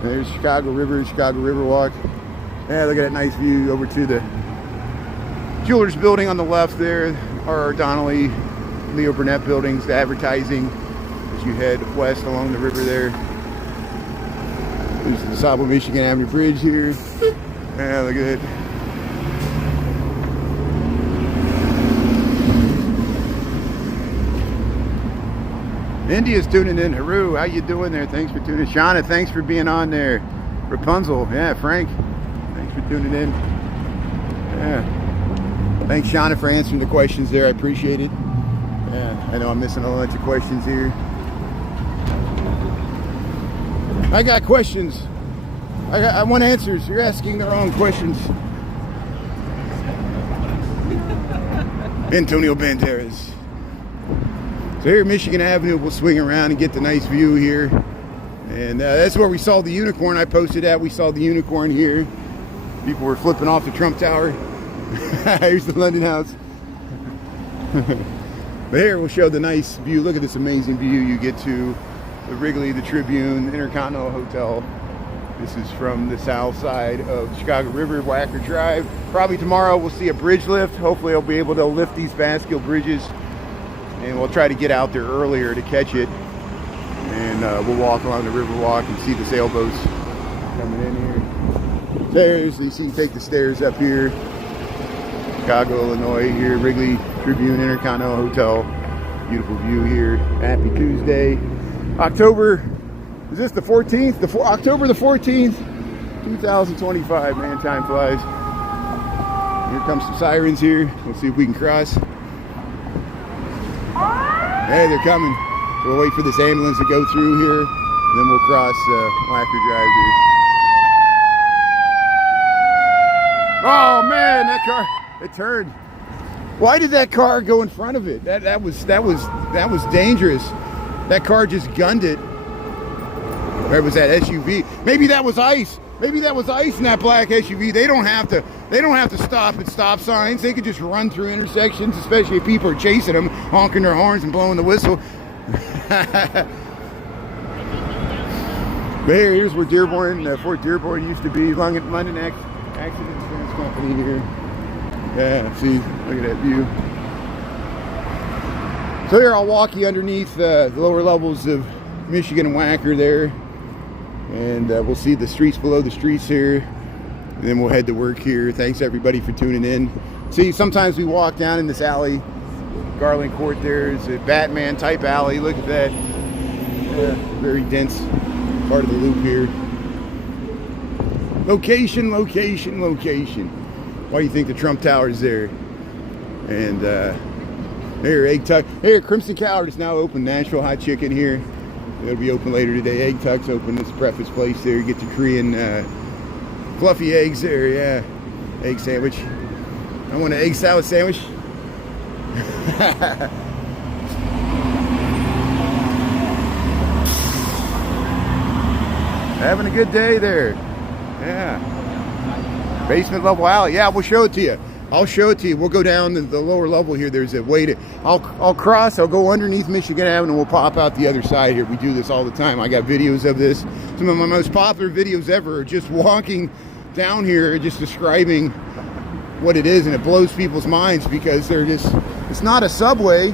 And there's Chicago River Walk. Yeah, look at that nice view over to the Jewelers Building on the left there. R.R. Donnelly, Leo Burnett buildings, the advertising as you head west along the river there. There's the Sabo Michigan Avenue Bridge here. Yeah, look at it. India's tuning in. Haru, how you doing there? Thanks for tuning in. Shauna, thanks for being on there. Rapunzel, yeah, Frank, thanks for tuning in. Yeah. Thanks, Shauna, for answering the questions there. I appreciate it. Yeah, I know I'm missing a bunch of questions here. I got questions. I want answers. You're asking the wrong questions. Antonio Banderas. So here at Michigan Avenue, we'll swing around and get the nice view here. And that's where we saw the unicorn. I posted that. We saw the unicorn here. People were flipping off the Trump Tower. Here's the London House. But here we'll show the nice view. Look at this amazing view you get to the Wrigley, the Tribune, Intercontinental Hotel. This is from the south side of the Chicago River, Wacker Drive. Probably tomorrow we'll see a bridge lift. Hopefully I'll be able to lift these Vascular bridges. And we'll try to get out there earlier to catch it. And we'll walk along the river walk and see the sailboats coming in here. Stairs, you see, take the stairs up here. Chicago, Illinois, here, Wrigley, Tribune, Intercontinental Hotel. Beautiful view here. Happy Tuesday. October, is this the 14th? October the 14th, 2025. Man, time flies. Here comes some sirens here. We'll see if we can cross. Hey, they're coming. We'll wait for this ambulance to go through here, and then we'll cross Wacker Drive here. Oh man, that car, it turned. Why did that car go in front of it? That was dangerous. That car just gunned it. Where was that SUV? Maybe that was ICE. Maybe that was ICE in that black SUV. They don't have to stop at stop signs. They could just run through intersections, especially if people are chasing them, honking their horns and blowing the whistle. But here's where Dearborn, Fort Dearborn used to be. London Accident Insurance Company here. Yeah, see, look at that view. So here I'll walk you underneath the lower levels of Michigan and Wacker there. And we'll see the streets below the streets here. And then we'll head to work here. Thanks everybody for tuning in. See, sometimes we walk down in this alley. Garland Court there is a Batman type alley. Look at that. Very dense part of the loop here. Location, location, location. Why do you think the Trump Tower is there? And here, Egg Tuck. Here, Crimson Coward is now open. Nashville Hot Chicken here. It'll be open later today. Egg Tuck's open. This breakfast place there. You get the Korean fluffy eggs there. Yeah, egg sandwich. I want an egg salad sandwich. Having a good day there. Yeah. Basement level alley. Yeah, we'll show it to you. I'll show it to you. We'll go down to the lower level here. There's a way to, I'll cross, I'll go underneath Michigan Avenue, we'll pop out the other side here. We do this all the time. I got videos of this. Some of my most popular videos ever are just walking down here, just describing what it is, and it blows people's minds because they're just, it's not a subway.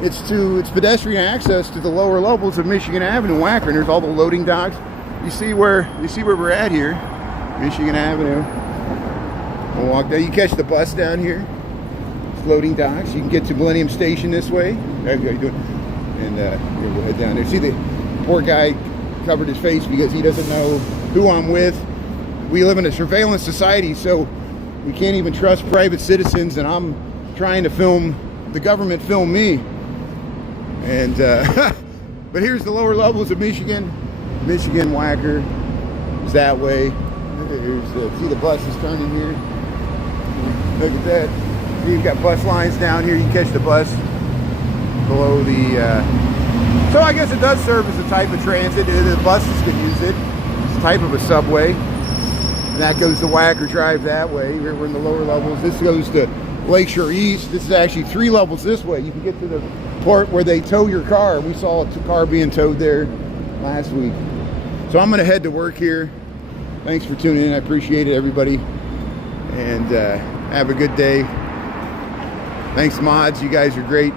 It's pedestrian access to the lower levels of Michigan Avenue, Wacker, and there's all the loading docks. You see where we're at here, Michigan Avenue. We'll walk down. You catch the bus down here. It's loading docks. You can get to Millennium Station this way. And we'll head down there. See, the poor guy covered his face because he doesn't know who I'm with. We live in a surveillance society, so we can't even trust private citizens, and I'm trying to film, the government film me. And but here's the lower levels of Michigan. Michigan, Wacker. It's that way. See the bus is turning here. Look at that. You've got bus lines down here. You can catch the bus below the... So I guess it does serve as a type of transit. The buses could use it. It's a type of a subway. And that goes to Wacker Drive that way. Here we're in the lower levels. This goes to Lakeshore East. This is actually 3 levels this way. You can get to the port where they tow your car. We saw a car being towed there last week. So I'm going to head to work here. Thanks for tuning in. I appreciate it, everybody. And have a good day. Thanks, mods. You guys are great.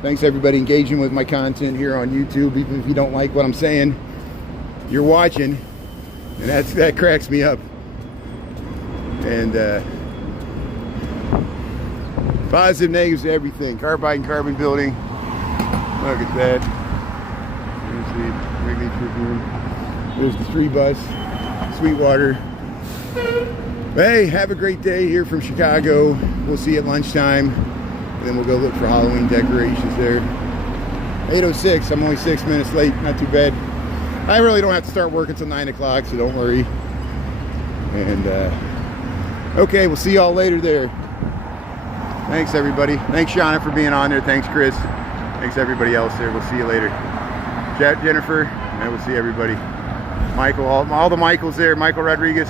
Thanks, everybody, engaging with my content here on YouTube. Even if you don't like what I'm saying, you're watching. And that cracks me up. And positive, negatives, everything. Carbide and carbon building. Look at that. There's the Wrigley Tribune. There's the street bus, Sweetwater. Hey, have a great day here from Chicago. We'll see you at lunchtime. And then we'll go look for Halloween decorations there. 8:06, I'm only 6 minutes late, not too bad. I really don't have to start work until 9 o'clock, so don't worry. And, okay, we'll see y'all later there. Thanks, everybody. Thanks, Shauna, for being on there. Thanks, Chris. Thanks, everybody else there. We'll see you later. Jennifer, and we'll see everybody. Michael, all the Michaels there. Michael Rodriguez.